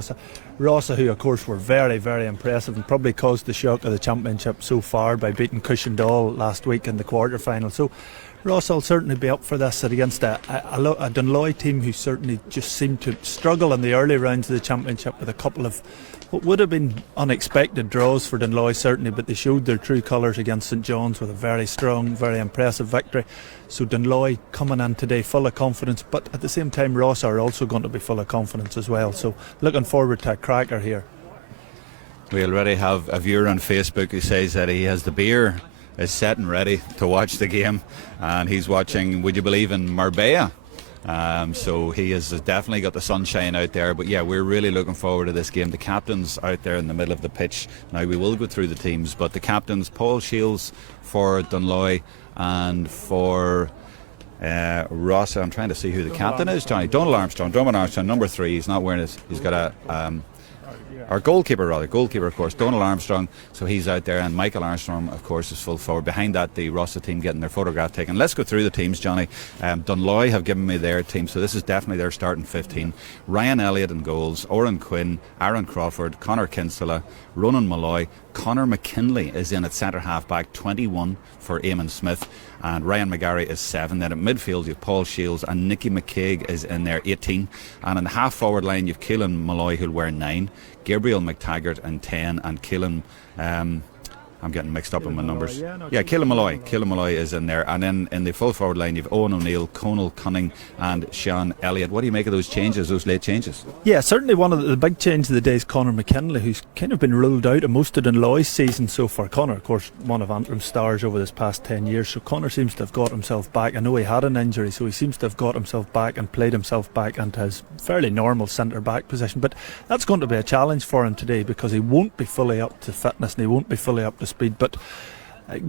Rossa. Rossa, who of course were very, very impressive and probably caused the shock of the championship so far by beating Cushendall last week in the quarter-final. So Rossa will certainly be up for this against a Dunloy team who certainly just seemed to struggle in the early rounds of the championship with a couple of what would have been unexpected draws for Dunloy certainly, but they showed their true colours against St John's with a very strong, very impressive victory. So Dunloy coming in today full of confidence, but at the same time Rossa are also going to be full of confidence as well. So looking forward to a cracker here. We already have a viewer on Facebook who says that he has the beer is set and ready to watch the game, and he's watching, would you believe, in Marbella. So he has definitely got the sunshine out there. But yeah, we're really looking forward to this game. The captain's out there in the middle of the pitch. Now we will go through the teams, but the captains, Paul Shields for Dunloy and for Rossa. I'm trying to see who the captain is, Johnny. Donald Armstrong, number 3. He's not wearing it. He's got a our goalkeeper of course, Donald Armstrong, so he's out there, and Michael Armstrong of course is full forward. Behind that, the Rossa team getting their photograph taken. Let's go through the teams, Johnny. Dunloy have given me their team, so this is definitely their starting 15. Ryan Elliott in goals, Oran Quinn, Aaron Crawford, Conor Kinsella, Ronan Malloy, Conor McKinley is in at centre half back, 21 for Eamon Smith, and Ryan McGarry is 7. Then at midfield you have Paul Shields and Nicky McCaig is in there, 18. And in the half forward line you have Keelan Malloy who'll wear 9, Gabriel McTaggart and 10, and Keelan I'm getting mixed up in my numbers. Keelan Malloy is in there. And then in the full forward line you've Owen O'Neill, Conal Cunning and Sean Elliott. What do you make of those changes, those late changes? Yeah, certainly one of the big changes of the day is Conor McKinley, who's kind of been ruled out of most of Dunloy's season so far. Conor, of course, one of Antrim's stars over this past 10 years, so Conor seems to have got himself back. I know he had an injury, so he seems to have got himself back and played himself back into his fairly normal centre back position. But that's going to be a challenge for him today because he won't be fully up to fitness and he won't be fully up to speed. But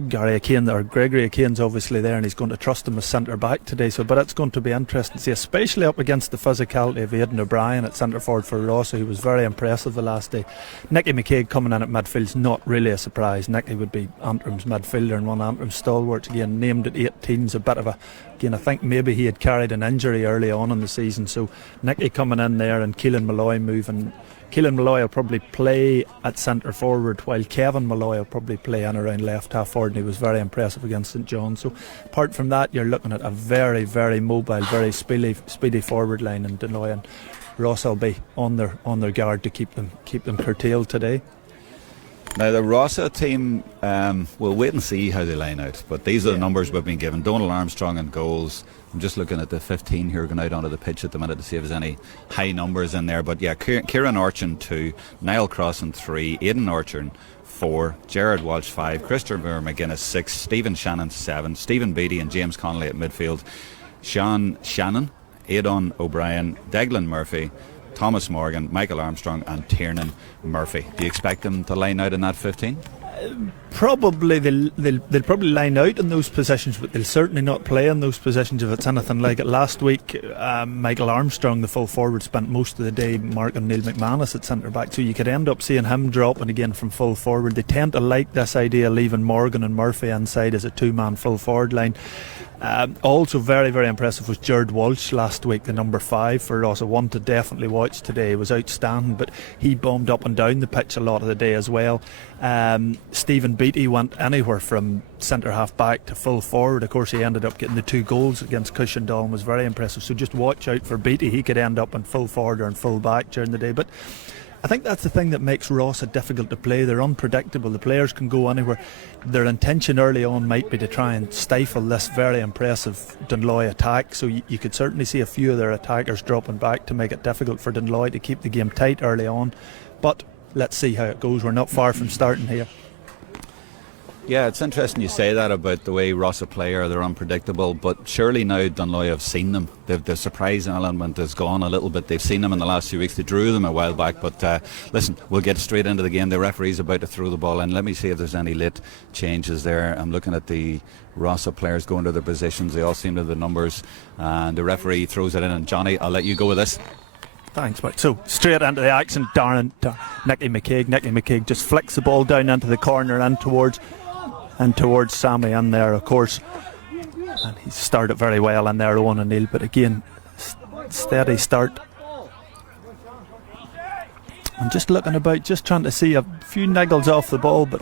Gregory O'Kane's obviously there, and he's going to trust him as centre back today. But it's going to be interesting to see, especially up against the physicality of Aidan O'Brien at centre forward for Rossa, who was very impressive the last day. Nicky McCaig coming in at midfield is not really a surprise. Nicky would be Antrim's midfielder and one of Antrim's stalwarts. Again, named at 18 is a bit of a. Again, I think maybe he had carried an injury early on in the season. So Nicky coming in there and Keelan Malloy moving. Keelan Malloy will probably play at centre forward, while Kevin Malloy will probably play in around left half forward, and he was very impressive against St John's. So apart from that, you're looking at a very, very mobile, very speedy forward line in Dunloy, and Ross will be on their guard to keep them curtailed today. Now the Rossa team, we'll wait and see how they line out, but these are the numbers we've been given. Donald Armstrong in goals. I'm just looking at the 15 here going out onto the pitch at the minute to see if there's any high numbers in there. But yeah, Kieran Orchin 2, Niall Crossan 3, Aidan Orchin 4, Gerard Walsh 5, Christopher McGuinness 6, Stephen Shannon 7, Stephen Beattie and James Connolly at midfield, Sean Shannon, Aidan O'Brien, Declan Murphy, Thomas Morgan, Michael Armstrong and Tiernan Murphy. Do you expect them to line out in that 15? Probably they'll probably line out in those positions, but they'll certainly not play in those positions if it's anything like it. Last week Michael Armstrong, the full forward, spent most of the day marking Neil McManus at centre back, so you could end up seeing him dropping again from full forward. They tend to like this idea of leaving Morgan and Murphy inside as a 2-man full forward line. Also very, very impressive was Gerard Walsh last week, the number 5 for Rossa. One to definitely watch today. He was outstanding, but he bombed up and down the pitch a lot of the day as well. Stephen Beattie went anywhere from centre half back to full forward. Of course, he ended up getting the 2 goals against Cushendall and was very impressive. So just watch out for Beattie. He could end up in full forward or in full back during the day. But I think that's the thing that makes Rossa difficult to play. They're unpredictable. The players can go anywhere. Their intention early on might be to try and stifle this very impressive Dunloy attack. So you could certainly see a few of their attackers dropping back to make it difficult for Dunloy to keep the game tight early on. But let's see how it goes. We're not far from starting here. Yeah, it's interesting you say that about the way Rossa play, or they're unpredictable, but surely now Dunloy have seen them. The surprise element has gone a little bit. They've seen them in the last few weeks. They drew them a while back, but listen, we'll get straight into the game. The referee's about to throw the ball in. Let me see if there's any late changes there. I'm looking at the Rossa players going to their positions. They all seem to have the numbers, and the referee throws it in. And Johnny, I'll let you go with this. Thanks, mate. So straight into the action, Nicky McCaig just flicks the ball down into the corner and towards Sammy in there, of course, and he started very well in there, Owen O'Neill, but again, steady start. I'm just looking about, just trying to see a few niggles off the ball, but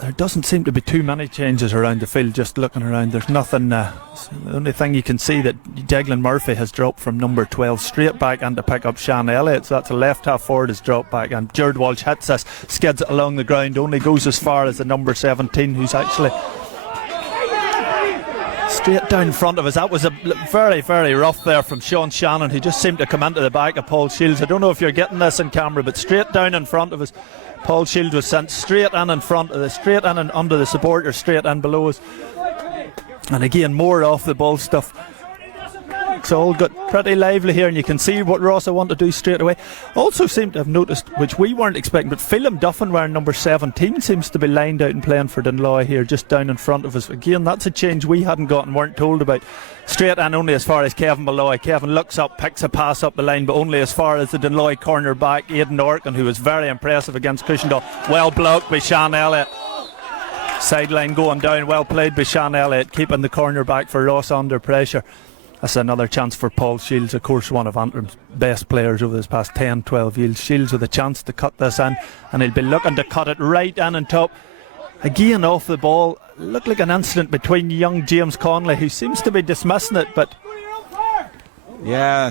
there doesn't seem to be too many changes around the field. Just looking around, there's nothing. The only thing you can see that Declan Murphy has dropped from number 12 straight back and to pick up Sean Elliott, so that's a left half forward has dropped back, and Jared Walsh hits this, skids it along the ground, only goes as far as the number 17, who's actually straight down in front of us. That was a very, very rough there from Sean Shannon, who just seemed to come into the back of Paul Shields. I don't know if you're getting this in camera, but straight down in front of us, Paul Shields was sent straight in front of the, straight in and under the supporters, straight in below us. And again, more off the ball stuff. It's all got pretty lively here, and you can see what Rossa want to do straight away. Also seem to have noticed, which we weren't expecting, but Phelan Duffin wearing number 17 seems to be lined out and playing for Dunloy here, just down in front of us. Again, that's a change we hadn't got and weren't told about. Straight in only as far as Kevin Malloy. Kevin looks up, picks a pass up the line, but only as far as the Dunloy corner back, Aidan Orkin, who was very impressive against Cushendall. Well blocked by Sean Elliott. Sideline going down, well played by Sean Elliott, keeping the corner back for Ross under pressure. That's another chance for Paul Shields, of course one of Antrim's best players over this past 10-12 years. Shields with a chance to cut this in, and he'll be looking to cut it right in on top. Again off the ball. Looked like an incident between young James Conley, who seems to be dismissing it, but yeah,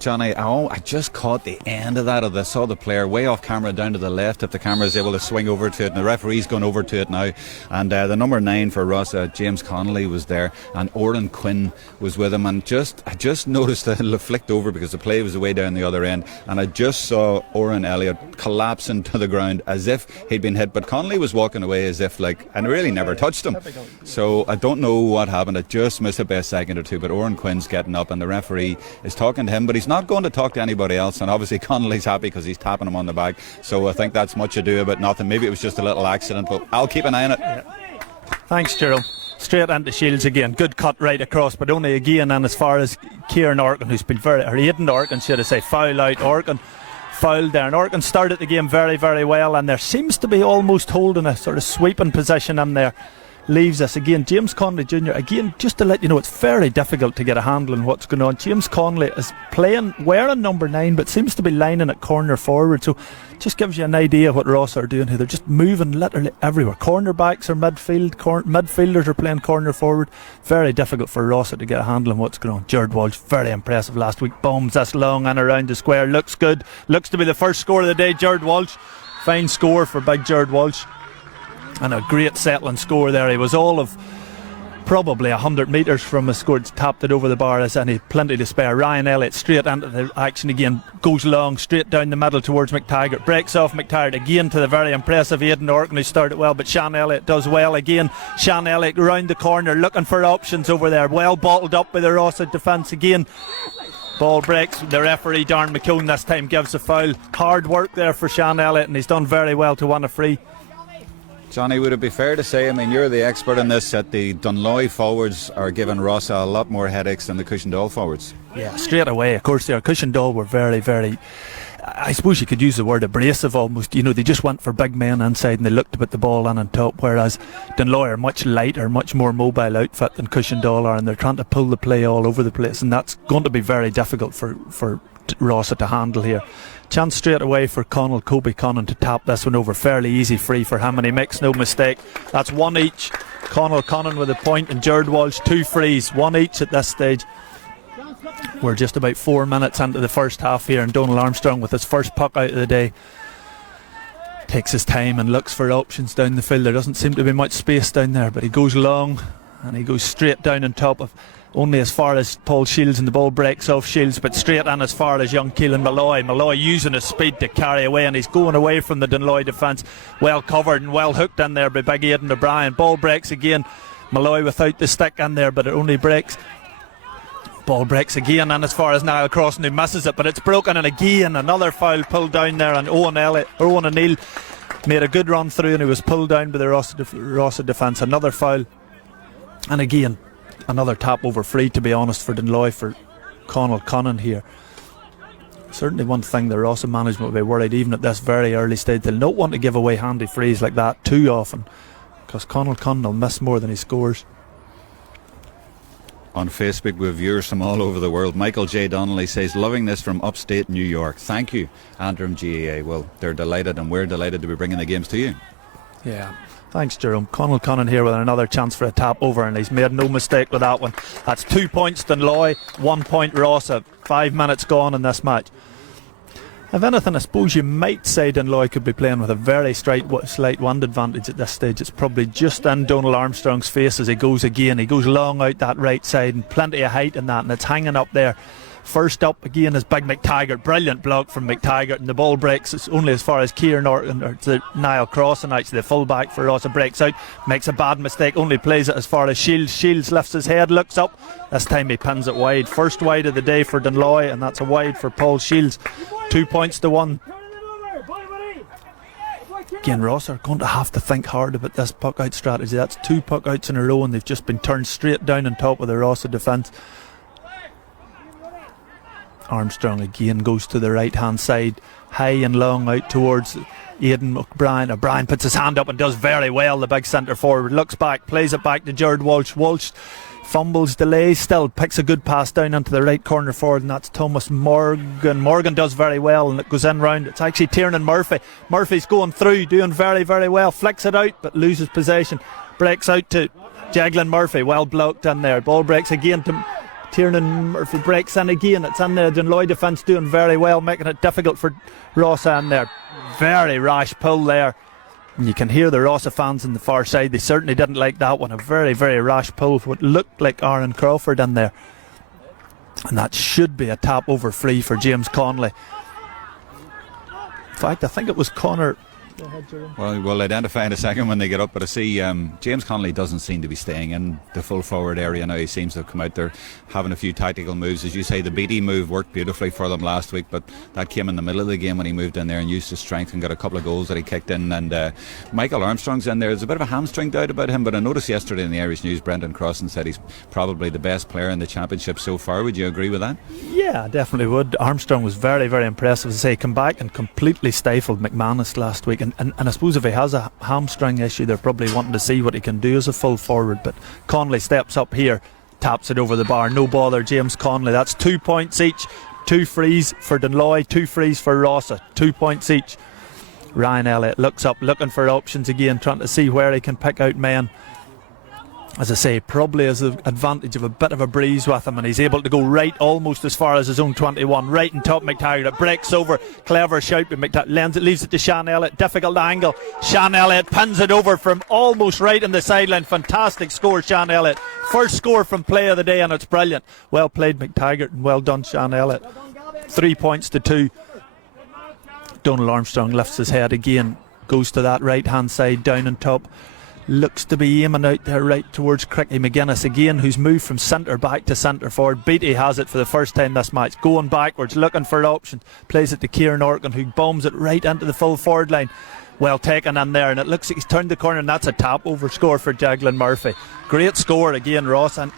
Johnny, I just caught the end of that. I saw the player way off camera down to the left, if the camera is able to swing over to it, and the referee's gone over to it now, and the number 9 for Rossa, James Connolly, was there, and Oran Quinn was with him, and I just noticed that it flicked over because the play was way down the other end, and I just saw Oran Elliott collapsing to the ground as if he'd been hit, but Connolly was walking away as if and really never touched him. So I don't know what happened. I just missed it by a second or two, but Oran Quinn's getting up, and the referee is talking to him, but he's not going to talk to anybody else, and obviously Connolly's happy because he's tapping him on the back, so I think that's much ado about nothing. Maybe it was just a little accident, but I'll keep an eye on it. Yeah. Thanks, Gerald. Straight into Shields again, good cut right across, but only again, and as far as Kieran Orkin, who's been or Aidan Orkin, should I say, foul out. Orkin fouled there, and Orkin started the game very, very well, and there seems to be almost holding a sort of sweeping position in there. Leaves us again. James Conley Jr. again, just to let you know, it's very difficult to get a handle on what's going on. James Conley is wearing number 9, but seems to be lining at corner forward, so just gives you an idea of what Ross are doing here. They're just moving literally everywhere. Cornerbacks are midfield, midfielders are playing corner forward. Very difficult for Ross to get a handle on what's going on. Jared Walsh, very impressive last week, bombs this long and around the square, looks good, looks to be the first score of the day. Jared Walsh, fine score for big Jared Walsh, and a great settling score there. He was all of probably 100 metres from a score, tapped it over the bar, and he plenty to spare. Ryan Elliott straight into the action again, goes long, straight down the middle towards McTaggart, breaks off McTaggart again to the very impressive Aidan Orkin, who started well, but Sean Elliott does well again. Sean Elliott round the corner, looking for options over there, well bottled up by the Rossa defence again. Ball breaks, the referee Darren McCone this time gives a foul. Hard work there for Sean Elliott, and he's done very well to win a free. Johnny, would it be fair to say, I mean, you're the expert in this, that the Dunloy forwards are giving Rossa a lot more headaches than the Cushendall forwards? Yeah, straight away, of course they are. Cushendall were very, very, I suppose you could use the word abrasive almost. You know, they just went for big men inside and they looked to put the ball in on top, whereas Dunloy are much lighter, much more mobile outfit than Cushendall are, and they're trying to pull the play all over the place, and that's going to be very difficult for Rossa to handle here. Chance straight away for Kobe Connon to tap this one over. Fairly easy free for him, and he makes no mistake. That's one each. Connon with a point, and Jared Walsh 2 frees, one each at this stage. We're just about 4 minutes into the first half here, and Donald Armstrong with his first puck out of the day takes his time and looks for options down the field. There doesn't seem to be much space down there, but he goes long and he goes straight down on top of only as far as Paul Shields, and the ball breaks off Shields, but straight in as far as young Keelan Malloy. Malloy using his speed to carry away, and he's going away from the Dunloy defence. Well covered and well hooked in there by big Aidan O'Brien. Ball breaks again. Malloy without the stick in there, but it only breaks. Ball breaks again, and as far as Niall Crossan, who misses it, but it's broken, and again another foul pulled down there, and Owen O'Neill made a good run through, and he was pulled down by the Rossa defence. Another foul, and again another tap over free, to be honest, for Dunloy, for Conall Connon here. Certainly one thing the Rossa management will be worried, even at this very early stage. They'll not want to give away handy frees like that too often, because Conall Connon will miss more than he scores. on Facebook. We have viewers from all over the world. Michael J. Donnelly says, loving this from upstate New York. Thank you, Antrim GAA. Well, they're delighted, and we're delighted to be bringing the games to you. Yeah. Thanks, Jerome. Conal Cunnan here with another chance for a tap over, and he's made no mistake with that one. That's 2 points Dunloy, 1 point Rossa. 5 minutes gone in this match. If anything, I suppose you might say Dunloy could be playing with a very slight wind advantage at this stage. It's probably just in Donal Armstrong's face as he goes again. He goes long out that right side, and plenty of height in that, and it's hanging up there. First up again is Big McTaggart. Brilliant block from McTaggart, and the ball breaks. It's only as far as Kieran or to Niall Crossan, actually the full-back for Rossa, breaks out, makes a bad mistake, only plays it as far as Shields. Shields lifts his head, looks up. This time he pins it wide. First wide of the day for Dunloy, and that's a wide for Paul Shields. 2 points to 1. Again, Ross are going to have to think hard about this puck out strategy. That's 2 puck outs in a row, and they've just been turned straight down on top of the Rossa defence. Armstrong again goes to the right hand side, high and long out towards Aidan O'Brien. O'Brien puts his hand up and does very well. The big centre forward looks back, plays it back to Jared Walsh. Walsh fumbles, delays, still picks a good pass down into the right corner forward, and that's Thomas Morgan. Morgan does very well, and it goes in round. It's actually Tiernan Murphy. Murphy's going through, doing very, very well. Flicks it out, but loses possession. Breaks out to Jaglin Murphy. Well blocked in there. Ball breaks again to Tiernan Murphy. Breaks in again. It's in there. Dunloy defence doing very well, making it difficult for Rossa in there. Very rash pull there. And you can hear the Rossa fans on the far side. They certainly didn't like that one. A very, very rash pull for what looked like Aaron Crawford in there. And that should be a tap over free for James Conley. In fact, I think it was Connor. Well, we'll identify in a second when they get up, but I see James Connolly doesn't seem to be staying in the full forward area now. He seems to have come out there having a few tactical moves. As you say, the BD move worked beautifully for them last week, but that came in the middle of the game when he moved in there and used his strength and got a couple of goals that he kicked in. And Michael Armstrong's in there. There's a bit of a hamstring doubt about him, but I noticed yesterday in the Irish News, Brendan Crossan said he's probably the best player in the championship so far. Would you agree with that? Yeah, I definitely would. Armstrong was very, very impressive. As I say, come back and completely stifled McManus last week, and I suppose if he has a hamstring issue, they're probably wanting to see what he can do as a full forward. But Conley steps up here, taps it over the bar. No bother, James Conley. That's 2 points each. 2 frees for Dunloy, 2 frees for Rossa. 2 points each. Ryan Elliott looks up, looking for options again, trying to see where he can pick out men. As I say, probably has the advantage of a bit of a breeze with him, and he's able to go right almost as far as his own 21, right on top McTaggart. It breaks over, clever shout, but McTaggart leaves it to Sean Elliott. Difficult angle. Sean Elliott pins it over from almost right in the sideline. Fantastic score, Sean Elliott. First score from play of the day, and it's brilliant. Well played, McTaggart, and well done, Sean Elliott. 3 points to 2. Donal Armstrong lifts his head again, goes to that right hand side, down on top. Looks to be aiming out there right towards Cricky McGuinness again, who's moved from centre back to centre forward. Beattie has it for the first time this match, going backwards, looking for options. Plays it to Kieran Orkin, who bombs it right into the full forward line. Well taken in there, and it looks like he's turned the corner, and that's a tap over score for Jaglin Murphy. Great score again, Ross. And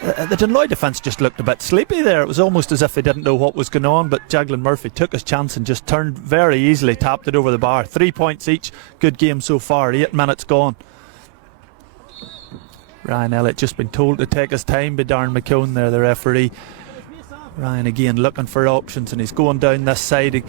the Dunloy defence just looked a bit sleepy there. It was almost as if they didn't know what was going on, but Jaglin Murphy took his chance and just turned very easily, tapped it over the bar. 3 points each. Good game so far. 8 minutes gone. Ryan Elliott just been told to take his time by Darren McKeown there, the referee. Ryan again looking for options, and he's going down this side,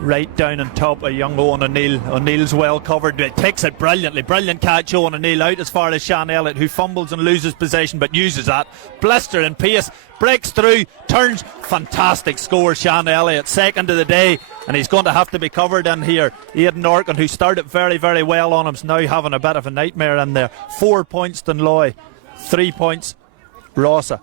right down on top of young Owen O'Neill. O'Neill's well covered, but takes it brilliantly. Brilliant catch, Owen O'Neill, out as far as Sean Elliott, who fumbles and loses possession but uses that. Blistering pace, breaks through, turns. Fantastic score, Sean Elliott, second of the day, and he's going to have to be covered in here. Aidan Orkin, who started very, very well on him, is now having a bit of a nightmare in there. 4 points Dunloy, 3 points Rossa.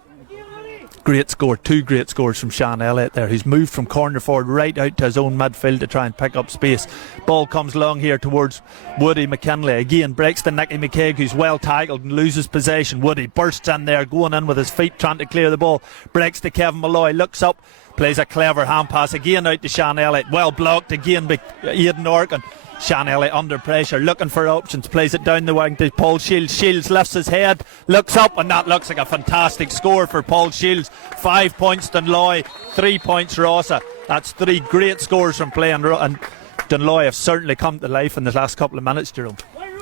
Great score, 2 great scores from Sean Elliott there, who's moved from corner forward right out to his own midfield to try and pick up space. Ball comes long here towards Woody McKinley. Again, breaks to Nicky McKaig, who's well tackled and loses possession. Woody bursts in there, going in with his feet, trying to clear the ball. Breaks to Kevin Malloy, looks up, plays a clever hand pass again out to Sean Elliott. Well blocked again by Aidan Orkin. Sean Elliott under pressure, looking for options, plays it down the wing to Paul Shields. Shields lifts his head, looks up, and that looks like a fantastic score for Paul Shields. 5 points Dunloy, 3 points Rossa. That's 3 great scores from play, and Dunloy have certainly come to life in the last couple of minutes, Jerome.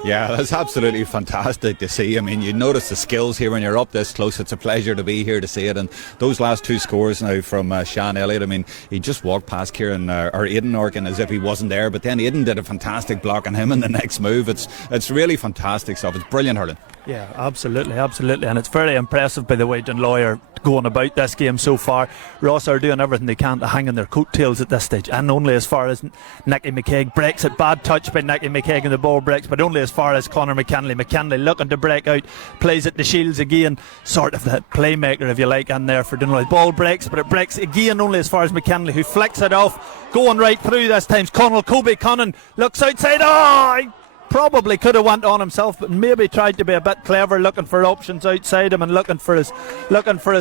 Yeah, that's absolutely fantastic to see. I mean, you notice the skills here when you're up this close. It's a pleasure to be here to see it. And those last two scores now from Sean Elliott, I mean, he just walked past Kieran or Aidan Orkin as if he wasn't there. But then Aidan did a fantastic block on him in the next move. It's really fantastic stuff. It's brilliant hurling. Yeah, absolutely. And it's very impressive by the way Dunloy are going about this game so far. Rossa are doing everything they can to hang in their coattails at this stage, and only as far as Nicky McKaig breaks it. Bad touch by Nicky McKaig and the ball breaks, but only as far as Conor McKinley. McKinley looking to break out, plays it to Shields again, sort of the playmaker if you like in there for Dunloy. Ball breaks, but it breaks again only as far as McKinley, who flicks it off, going right through this time. Kobe Connon looks outside. He probably could have went on himself, but maybe tried to be a bit clever, looking for options outside him and looking for his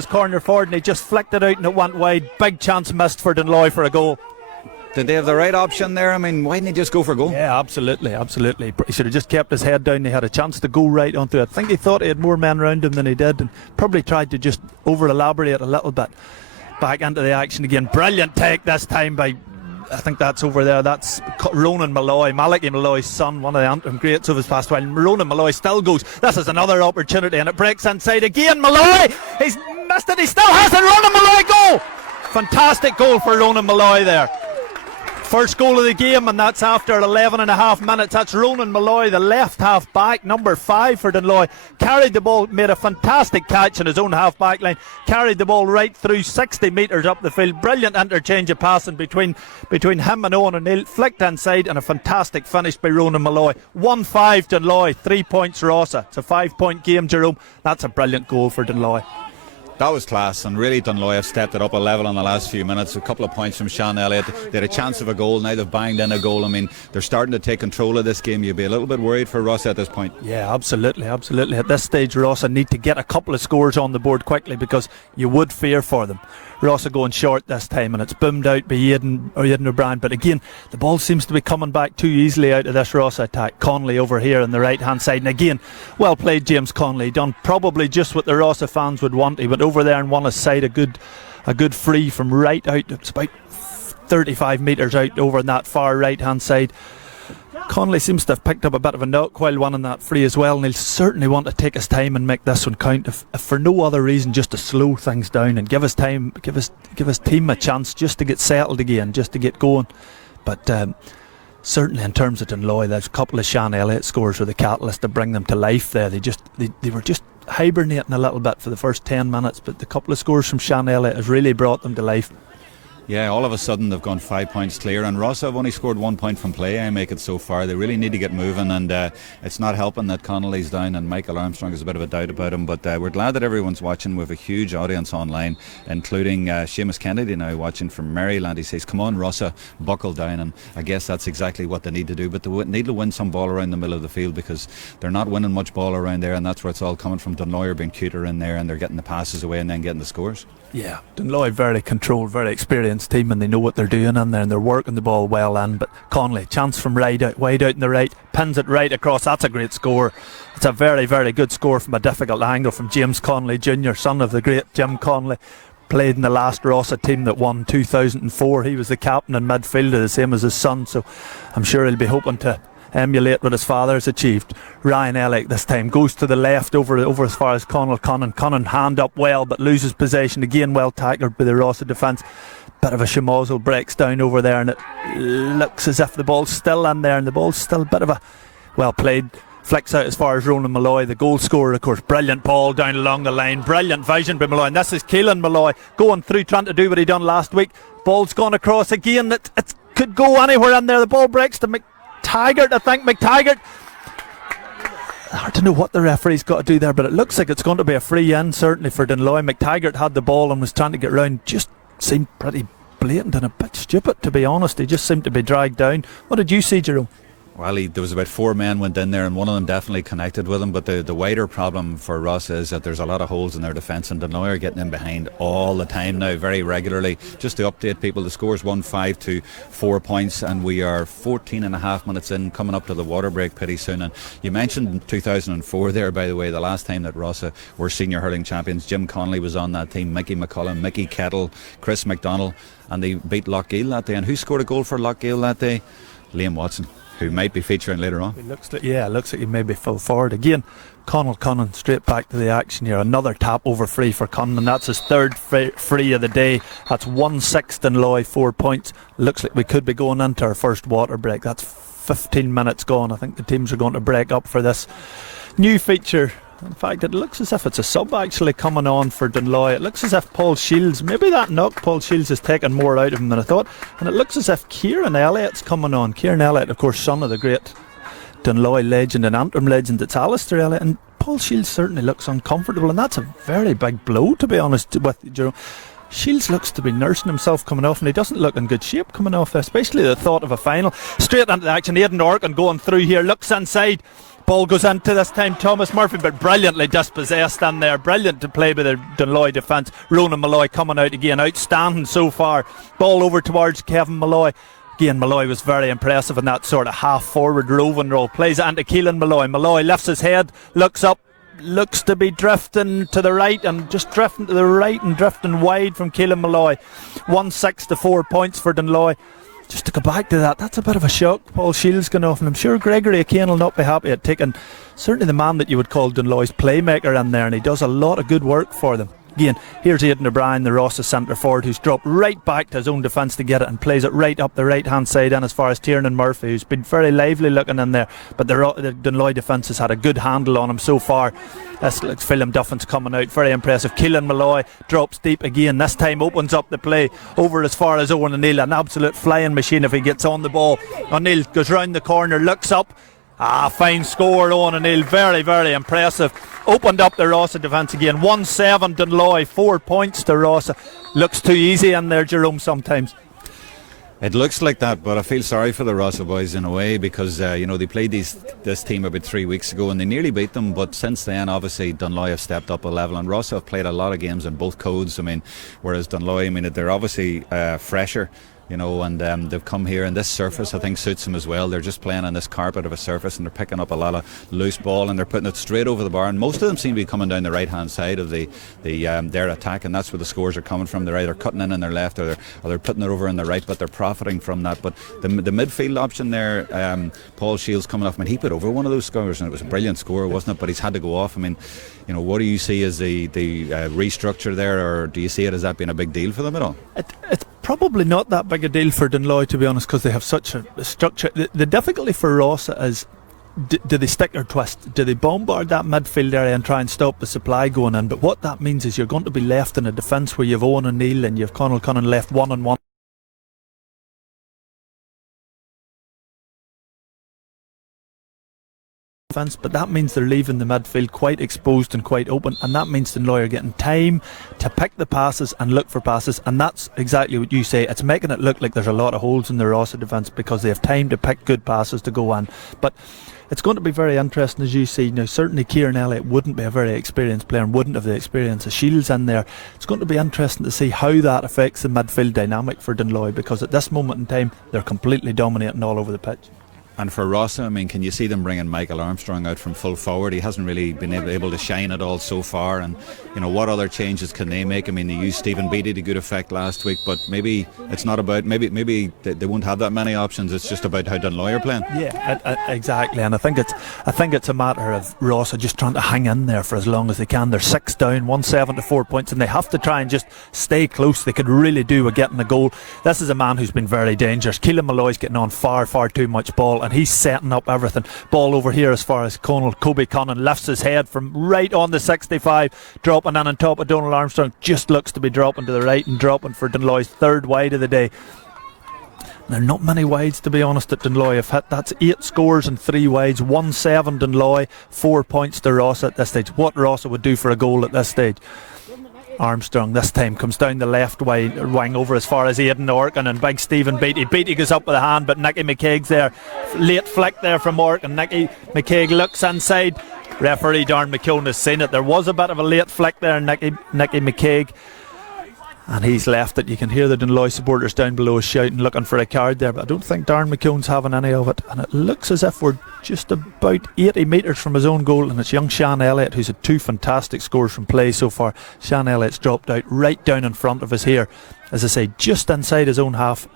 corner forward, and he just flicked it out and it went wide. Big chance missed for Dunloy for a goal. Did they have the right option there? I mean, why didn't he just go for a goal? Yeah, absolutely. He should have just kept his head down. He had a chance to go right onto it. I think he thought he had more men around him than he did, and probably tried to just over elaborate a little bit. Back into the action again. Brilliant take this time by, I think that's over there, that's Ronan Malloy, Malachy Malloy's son, one of the anthem greats of his past while. Ronan Malloy still goes. This is another opportunity, and it breaks inside again. Malloy, he's missed it, he still has it. Ronan Malloy goal! Fantastic goal for Ronan Malloy there. First goal of the game, and that's after 11 and a half minutes. That's Ronan Malloy, the left half back, number 5 for Dunloy. Carried the ball, made a fantastic catch in his own half back line. Carried the ball right through 60 metres up the field. Brilliant interchange of passing between him and Owen O'Neill. Flicked inside, and a fantastic finish by Ronan Malloy. 1-5 Dunloy, 3 points Rossa. It's a 5-point game, Jerome. That's a brilliant goal for Dunloy. That was class, and really Dunloy have stepped it up a level in the last few minutes. A couple of points from Sean Elliott. They had a chance of a goal, now they've banged in a goal. I mean, they're starting to take control of this game. You'd be a little bit worried for Rossa at this point. Yeah, absolutely. At this stage, Rossa need to get a couple of scores on the board quickly, because you would fear for them. Rossa going short this time, and it's boomed out by Aidan O'Brien, but again the ball seems to be coming back too easily out of this Rossa attack. Conley over here on the right hand side, and again well played James Conley, done probably just what the Rossa fans would want. He went over there and won his side a good free from right out. It's about 35 metres out over on that far right hand side. Conley seems to have picked up a bit of a knock while winning that free as well, and he'll certainly want to take his time and make this one count, if for no other reason just to slow things down and give his team a chance just to get settled again, just to get going. But certainly in terms of Dunloy, there's a couple of Sean Elliott scores were the catalyst to bring them to life there. They were just hibernating a little bit for the first 10 minutes, but the couple of scores from Sean Elliott has really brought them to life. Yeah, all of a sudden they've gone 5 points clear, and Rossa have only scored 1 point from play, I make it so far. They really need to get moving, and it's not helping that Connolly's down and Michael Armstrong has a bit of a doubt about him, but we're glad that everyone's watching. We have a huge audience online, including Seamus Kennedy now watching from Maryland. He says, come on Rossa, buckle down, and I guess that's exactly what they need to do, but they need to win some ball around the middle of the field, because they're not winning much ball around there, and that's where it's all coming from. Dunloy are being cuter in there, and they're getting the passes away and then getting the scores. Yeah, Dunloy very controlled, very experienced team, and they know what they're doing in there, and they're working the ball well in. But Conley, chance from wide out in the right, pins it right across. That's a great score. It's a very, very good score from a difficult angle from James Conley Jr., son of the great Jim Conley. Played in the last Rossa team that won 2004. He was the captain and midfielder, the same as his son, so I'm sure he'll be hoping to emulate what his father has achieved. Ryan Ellick this time goes to the left over as far as Connon hand up well, but loses possession again. Well tackled by the Rossa defence. Bit of a schmozzle, breaks down over there, and it looks as if the ball's still in there, and the ball's still a bit of a well played. Flicks out as far as Ronan Malloy, the goal scorer, of course. Brilliant ball down along the line, brilliant vision by Malloy, and this is Keelan Malloy going through, trying to do what he done last week. Ball's gone across again. It could go anywhere in there. The ball breaks to McTaggart, I think. McTaggart, hard to know what the referee's got to do there, but it looks like it's going to be a free in, certainly for Dunloy. McTaggart had the ball and was trying to get round. Just seemed pretty blatant and a bit stupid, to be honest. He just seemed to be dragged down. What did you see, Jerome? Well, there was about 4 men went in there, and one of them definitely connected with him. But the wider problem for Rossa is that there's a lot of holes in their defence, and Dunloy are getting in behind all the time now, very regularly. Just to update people, the score's 1-5 to 4 points, and we are 14 and a half minutes in, coming up to the water break pretty soon. And you mentioned 2004 there, by the way, the last time that Rossa were senior hurling champions. Jim Connolly was on that team, Mickey McCullum, Mickey Kettle, Chris McDonald, and they beat Lochgiel that day. And who scored a goal for Lochgiel that day? Liam Watson. who might be featuring later on. It looks like he may be full forward again. Conal Cunnan straight back to the action here. Another tap over free for Cunnan. That's his third free of the day. That's 1-6 Dunloy, 4 points. Looks like we could be going into our first water break. That's 15 minutes gone. I think the teams are going to break up for this new feature. In fact, it looks as if it's a sub actually coming on for Dunloy. It looks as if Paul Shields, maybe that knock, Paul Shields has taken more out of him than I thought. And it looks as if Kieran Elliott's coming on. Kieran Elliott, of course, son of the great Dunloy legend and Antrim legend, it's Alistair Elliott. And Paul Shields certainly looks uncomfortable, and that's a very big blow, to be honest with you, Jerome. Shields looks to be nursing himself coming off, and he doesn't look in good shape coming off, especially the thought of a final. Straight into the action, Aidan Orkin going through here, looks inside. Ball goes into this time Thomas Murphy, but brilliantly dispossessed in there. Brilliant to play by the Dunloy defence. Ronan Malloy coming out again, outstanding so far. Ball over towards Kevin Malloy. Again, Malloy was very impressive in that sort of half-forward roving role. Plays it into Keelan Malloy. Malloy lifts his head, looks up, looks to be drifting to the right, and just drifting to the right and drifting wide from Keelan Malloy. 1-6 to 4 points for Dunloy. Just to go back to that, that's a bit of a shock. Paul Shields going off, and I'm sure Gregory O'Kane will not be happy at taking certainly the man that you would call Dunloy's playmaker in there, and he does a lot of good work for them. Again, here's Aidan O'Brien, the Rossa centre forward, who's dropped right back to his own defence to get it and plays it right up the right hand side in as far as Tiernan Murphy, who's been very lively looking in there, but the Dunloy defence has had a good handle on him so far. This looks Philip Duffin's coming out, very impressive. Keelan Malloy drops deep again, this time opens up the play over as far as Owen O'Neill, an absolute flying machine if he gets on the ball. O'Neill goes round the corner, looks up. Fine score, Owen O'Neill, very, very impressive. Opened up the Rossa defence again. 1-7 Dunloy, 4 points to Rossa. Looks too easy in there, Jerome, sometimes. It looks like that, but I feel sorry for the Rossa boys in a way, because they played this team about 3 weeks ago and they nearly beat them, but since then obviously Dunloy have stepped up a level, and Rossa have played a lot of games in both codes. Whereas Dunloy, they're obviously fresher, and they've come here, and this surface I think suits them as well. They're just playing on this carpet of a surface, and they're picking up a lot of loose ball, and they're putting it straight over the bar, and most of them seem to be coming down the right hand side of their attack, and that's where the scores are coming from. They're either cutting in their left, or they're putting it over in their right, but they're profiting from that. But the midfield option there, Paul Shields coming off, he put over one of those scores, and it was a brilliant score, wasn't it? But he's had to go off. What do you see as the restructure there, or do you see it as that being a big deal for them at all? It's probably not that big a deal for Dunloy, to be honest, because they have such a structure. The difficulty for Rossa is, do they stick or twist? Do they bombard that midfield area and try and stop the supply going in? But what that means is you're going to be left in a defence where you've Owen O'Neill and you've Conal Cunnan left 1-on-1. But that means they're leaving the midfield quite exposed and quite open, and that means Dunloy are getting time to pick the passes and look for passes, and that's exactly what you say. It's making it look like there's a lot of holes in the Rossa defence because they have time to pick good passes to go in. But it's going to be very interesting, as you see. Now, certainly Kieran Elliott wouldn't be a very experienced player and wouldn't have the experience of Shields in there. It's going to be interesting to see how that affects the midfield dynamic for Dunloy, because at this moment in time they're completely dominating all over the pitch. And for Rossa, can you see them bringing Michael Armstrong out from full forward? He hasn't really been able to shine at all so far. And what other changes can they make? They used Stephen Beattie to good effect last week, but maybe it's not about, maybe they won't have that many options. It's just about how Dunloy are playing. Yeah, exactly. And I think it's a matter of Rossa just trying to hang in there for as long as they can. They're 6 down, 1-7 to 4 points, and they have to try and just stay close. They could really do with getting a goal. This is a man who's been very dangerous. Keelan Malloy's getting on far, far too much ball, and he's setting up everything. Ball over here as far as Kobe Connan lifts his head from right on the 65, dropping in on top of Donald Armstrong. Just looks to be dropping to the right and dropping for Dunloy's third wide of the day. There are not many wides, to be honest, that Dunloy have hit. That's 8 scores and 3 wides. 1-7 Dunloy, 4 points to Rossa at this stage. What Rossa would do for a goal at this stage. Armstrong this time comes down the left wing over as far as Aidan Orkin, and big Stephen Beattie. Beattie goes up with a hand, but Nicky McCaig's there. Late flick there from Orkin. Nicky McCaig looks inside. Referee Darren McKeown has seen it. There was a bit of a late flick there, Nicky McCaig, and he's left it. You can hear the Dunloy supporters down below shouting, looking for a card there, but I don't think Darren McKeown's having any of it, and it looks as if we're just about 80 metres from his own goal, and it's young Sean Elliott who's had 2 fantastic scores from play so far. Sean Elliott's dropped out right down in front of us here, as I say, just inside his own half.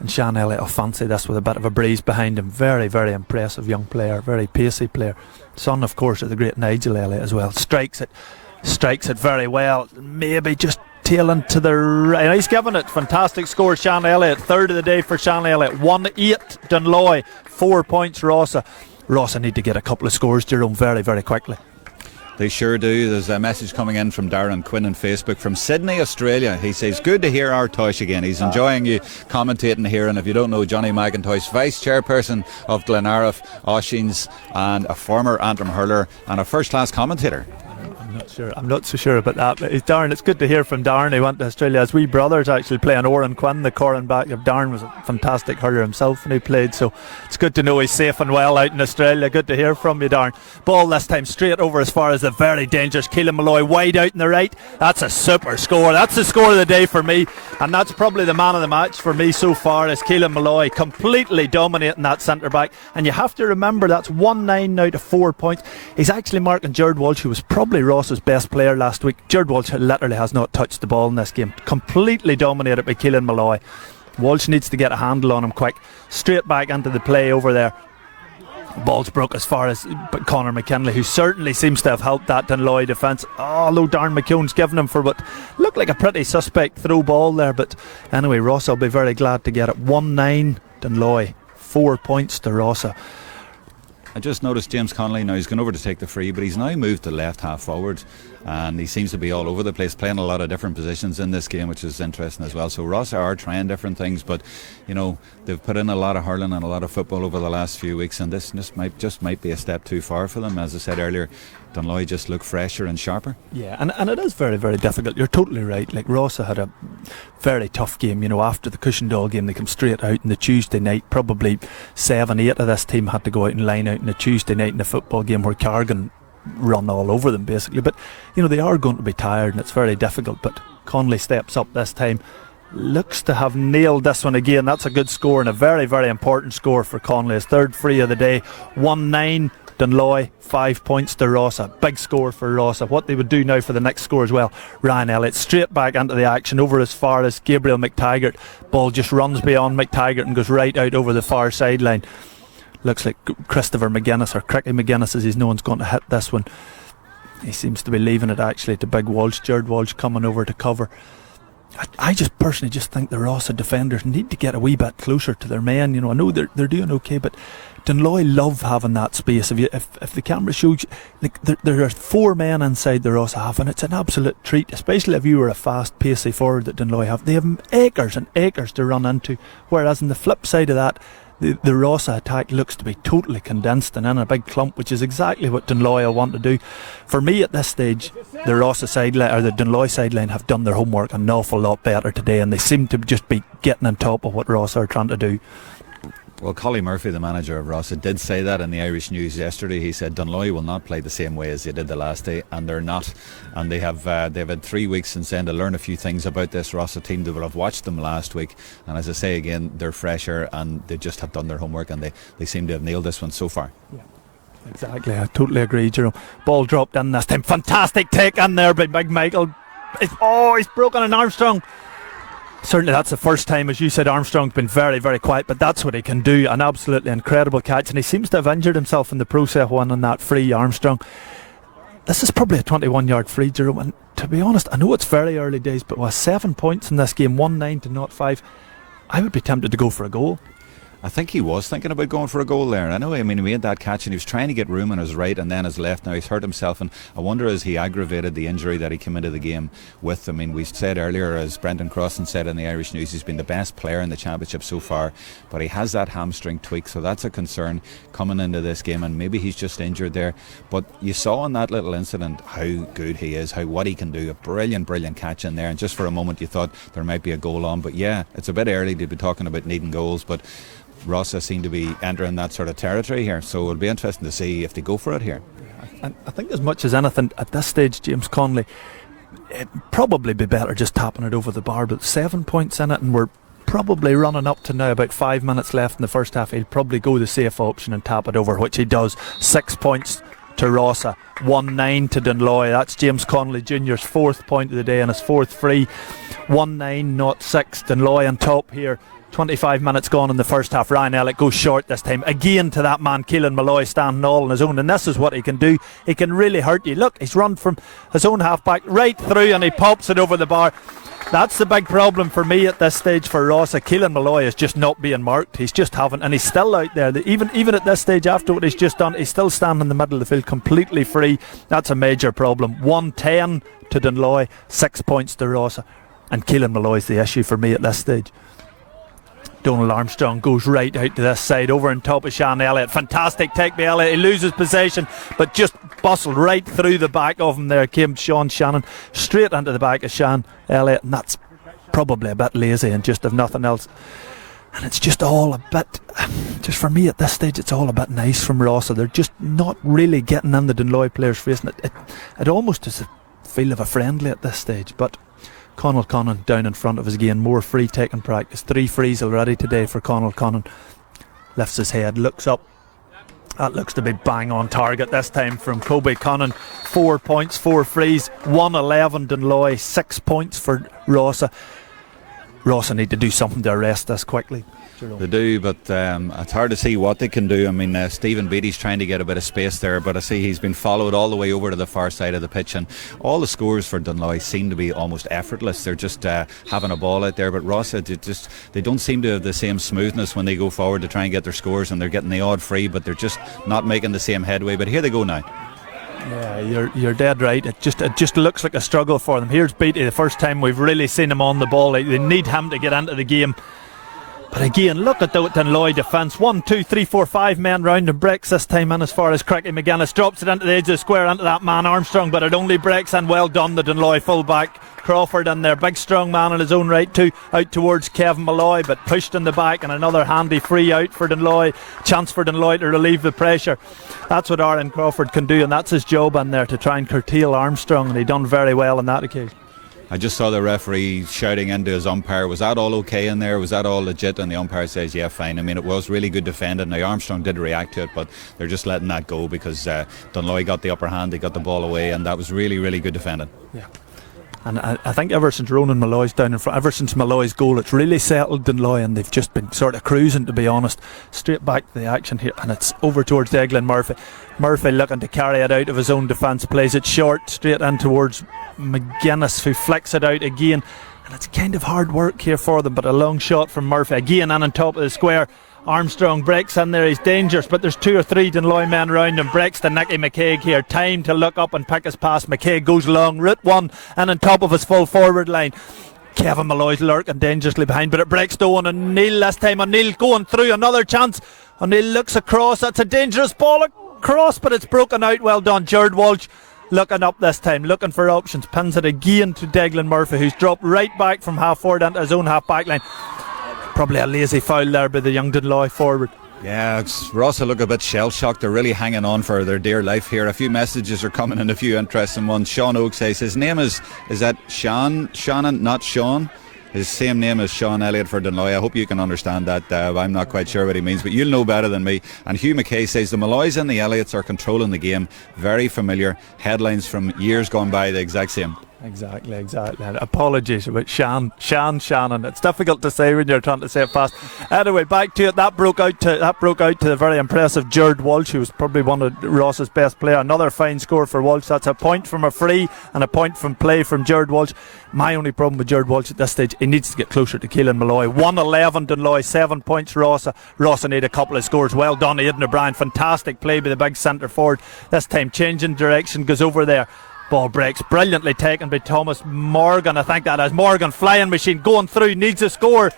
And Sean Elliott will fancy this with a bit of a breeze behind him. Very, very impressive young player, very pacey player. Son, of course, of the great Nigel Elliott as well. Strikes it very well. Maybe just tailing to the right. He's given it. Fantastic score, Sean Elliott. Third of the day for Sean Elliott. 1-8 Dunloy. 4 points Rossa. Rossa need to get a couple of scores, Jerome, very, very quickly. They sure do. There's a message coming in from Darren Quinn on Facebook from Sydney, Australia. He says, good to hear our Tosh again. He's enjoying you commentating here. And if you don't know, Johnny McIntosh, Vice Chairperson of Glenariff, Ossians, and a former Antrim hurler and a first-class commentator. I'm not so sure about that. But Darren, it's good to hear from Darren. He went to Australia. His wee brother's actually playing Oran Quinn, the Corran back. Darren was a fantastic hurler himself when he played, so it's good to know he's safe and well out in Australia. Good to hear from you, Darren. Ball this time straight over as far as the very dangerous Keelan Malloy, wide out in the right. That's a super score. That's the score of the day for me, and that's probably the man of the match for me so far, is Keelan Malloy completely dominating that centre back. And you have to remember that's 1-9 now to 4 points. He's actually marking Jared Walsh, who was probably Ross's best player last week. Jared Walsh literally has not touched the ball in this game. Completely dominated by Keelan Malloy. Walsh needs to get a handle on him quick. Straight back into the play over there. Ball's broke as far as Conor McKinley, who certainly seems to have helped that Dunloy defence. Although Darren McKeown's given him for what looked like a pretty suspect throw ball there. But anyway, Rossa will be very glad to get it. 1-9 Dunloy. 4 points to Rossa. I just noticed James Connolly now, he's gone over to take the free, but he's now moved to left half forward, and he seems to be all over the place, playing a lot of different positions in this game, which is interesting as well. So Rossa are trying different things, but you know, they've put in a lot of hurling and a lot of football over the last few weeks, and this might be a step too far for them. As I said earlier, Dunloy just look fresher and sharper. Yeah, and it is very, very difficult. You're totally right. Like, Rossa had a very tough game, you know. After the Cushendall game, they come straight out on the Tuesday night. Probably 7-8 of this team had to go out and line out on a Tuesday night in a football game where Cargan run all over them basically. But you know, they are going to be tired and it's very difficult. But Conley steps up this time, looks to have nailed this one again. That's a good score and a very, very important score for Conley. His third free of the day. 1-9 Dunloy, 5 points to Rossa. Big score for Rossa. What they would do now for the next score as well. Ryan Elliott straight back into the action, over as far as Gabriel McTaggart. Ball just runs beyond McTaggart and goes right out over the far sideline. Looks like Christopher McGuinness, or Cricky McGuinness as he's known, is going to hit this one. He seems to be leaving it actually to Big Walsh. Jared Walsh coming over to cover. I just personally just think the Rossa defenders need to get a wee bit closer to their men. You know, I know they're doing okay, but Dunloy love having that space. If the camera shows you, like, there are 4 men inside the Rossa half, and it's an absolute treat, especially if you were a fast pacey forward that Dunloy have. They have acres and acres to run into, whereas on the flip side of that, the Rossa attack looks to be totally condensed and in a big clump, which is exactly what Dunloy will want to do. For me at this stage, the Rossa sideline, or the Dunloy sideline, have done their homework an awful lot better today, and they seem to just be getting on top of what Rossa are trying to do. Well, Collie Murphy, the manager of Rossa, did say that in the Irish News yesterday. He said Dunloy will not play the same way as they did the last day, and they're not. And they've had 3 weeks since then to learn a few things about this Rossa team. They will have watched them last week, and as I say again, they're fresher and they just have done their homework, and they seem to have nailed this one so far. Yeah. Exactly, I totally agree, Jerome. Ball dropped in this time. Fantastic take in there by Big Michael. He's broken an Armstrong. Certainly that's the first time, as you said, Armstrong's been very, very quiet, but that's what he can do. An absolutely incredible catch, and he seems to have injured himself in the process one on that free, Armstrong. This is probably a 21-yard free, Jerome, and to be honest, I know it's very early days, but with 7 points in this game, 1-9 to 0-5, I would be tempted to go for a goal. I think he was thinking about going for a goal there. I mean, he made that catch and he was trying to get room on his right and then his left. Now he's hurt himself, and I wonder, as he aggravated the injury that he came into the game with. I mean, we said earlier, as Brendan Crossan said in the Irish News, he's been the best player in the championship so far, but he has that hamstring tweak, so that's a concern coming into this game, and maybe he's just injured there. But you saw in that little incident how good he is, what he can do. A brilliant catch in there, and just for a moment you thought there might be a goal on. But yeah, it's a bit early to be talking about needing goals, but Rossa seem to be entering that sort of territory here, so it'll be interesting to see if they go for it here. And I think as much as anything at this stage, James Connolly, it'd probably be better just tapping it over the bar, but 7 points in it, and we're probably running up to now about 5 minutes left in the first half. He'll probably go the safe option and tap it over, which he does. 6 points to Rossa, 1-9 to Dunloy. That's James Connolly Jr.'s 4th point of the day and his 4th free. 1-9, not 6. Dunloy on top here. 25 minutes gone in the first half. Ryan Elliott goes short this time again to that man Keelan Malloy standing all on his own, and this is what he can do. He can really hurt you. Look, he's run from his own half back right through and he pops it over the bar. That's the big problem for me at this stage for Rossa. Keelan Malloy is just not being marked. He's just haven't, and he's still out there. Even at this stage, after what he's just done, he's still standing in the middle of the field completely free. That's a major problem. 110 to Dunloy, 6 points to Rossa, and Keelan Malloy's the issue for me at this stage. Donald Armstrong goes right out to this side, over on top of Sean Elliott. Fantastic take by Elliott. He loses possession, but just bustled right through the back of him there. Came Sean Shannon straight into the back of Sean Elliott, and that's probably a bit lazy and just if nothing else. And it's just all a bit, just for me at this stage, it's all a bit nice from Rossa. They're just not really getting in the Dunloy players' face. And it almost is a feel of a friendly at this stage, but Conall Connon down in front of us again, more free taking practice. 3 frees already today for Conall Connon. Lifts his head, looks up. That looks to be bang on target this time from Kobe Connon. 4 points, 4 frees, 111 Dunloy, 6 points for Rossa. Rossa need to do something to arrest this quickly. They do, but it's hard to see what they can do. I mean, Stephen Beattie's trying to get a bit of space there, but I see he's been followed all the way over to the far side of the pitch, and all the scores for Dunloy seem to be almost effortless. They're just having a ball out there, but Rossa, they don't seem to have the same smoothness when they go forward to try and get their scores, and they're getting the odd free, but they're just not making the same headway. But here they go now. Yeah, you're dead right. It just looks like a struggle for them. Here's Beattie, the first time we've really seen him on the ball. They need him to get into the game. But again, look at the Dunloy defence. 1, 2, 3, 4, 5 men round and breaks this time in as far as Cricky McGuinness drops it into the edge of the square into that man Armstrong, but it only breaks in. Well done, the Dunloy full-back Crawford in there. Big strong man on his own right too, out towards Kevin Malloy, but pushed in the back, and another handy free out for Dunloy. Chance for Dunloy to relieve the pressure. That's what Aaron Crawford can do, and that's his job in there, to try and curtail Armstrong, and he done very well on that occasion. I just saw the referee shouting into his umpire, was that all okay in there? Was that all legit? And the umpire says, yeah, fine. I mean, it was really good defending. Now, Armstrong did react to it, but they're just letting that go because Dunloy got the upper hand, they got the ball away, and that was really, really good defending. Yeah. And I think ever since Ronan Malloy's down in front, ever since Malloy's goal, it's really settled Dunloy, and they've just been sort of cruising, to be honest. Straight back to the action here, and it's over towards Declan Murphy. Murphy looking to carry it out of his own defence, plays it short, straight in towards McGuinness, who flicks it out again. And it's kind of hard work here for them, but a long shot from Murphy again in on top of the square. Armstrong breaks in there, he's dangerous, but there's 2 or 3 Dunloy men around him. Breaks to Nicky McCaig here, time to look up and pick his pass. McCaig goes long, route 1 and on top of his full forward line. Kevin Malloy's lurking dangerously behind, but it breaks to Owen O'Neill this time. O'Neill going through, another chance. O'Neill looks across, that's a dangerous ball across, but it's broken out. Well done, Jared Walsh looking up this time, looking for options, pins it again to Declan Murphy, who's dropped right back from half forward into his own half back line. Probably a lazy foul there by the young Dunloy forward. Yeah, Rossa look a bit shell-shocked. They're really hanging on for their dear life here. A few messages are coming in, a few interesting ones. Sean Oak says his name is that Shannon, not Sean? His same name as Sean Elliott for Dunloy. I hope you can understand that. I'm not quite sure what he means, but you'll know better than me. And Hugh McKay says the Malloys and the Elliots are controlling the game. Very familiar. Headlines from years gone by, the exact same. Exactly. Apologies about Shannon. It's difficult to say when you're trying to say it fast. Anyway, back to it. That broke out to the very impressive Jared Walsh, who was probably one of Ross's best player. Another fine score for Walsh. That's a point from a free and a point from play from Jared Walsh. My only problem with Jared Walsh at this stage, he needs to get closer to Keelan Malloy. 111 Dunloy, 7 points Rossa. Rossa need a couple of scores. Well done, Aidan O'Brien. Fantastic play by the big centre forward. This time changing direction, goes over there. Ball breaks, brilliantly taken by Thomas Morgan. I think that is Morgan, flying machine, going through, needs a score.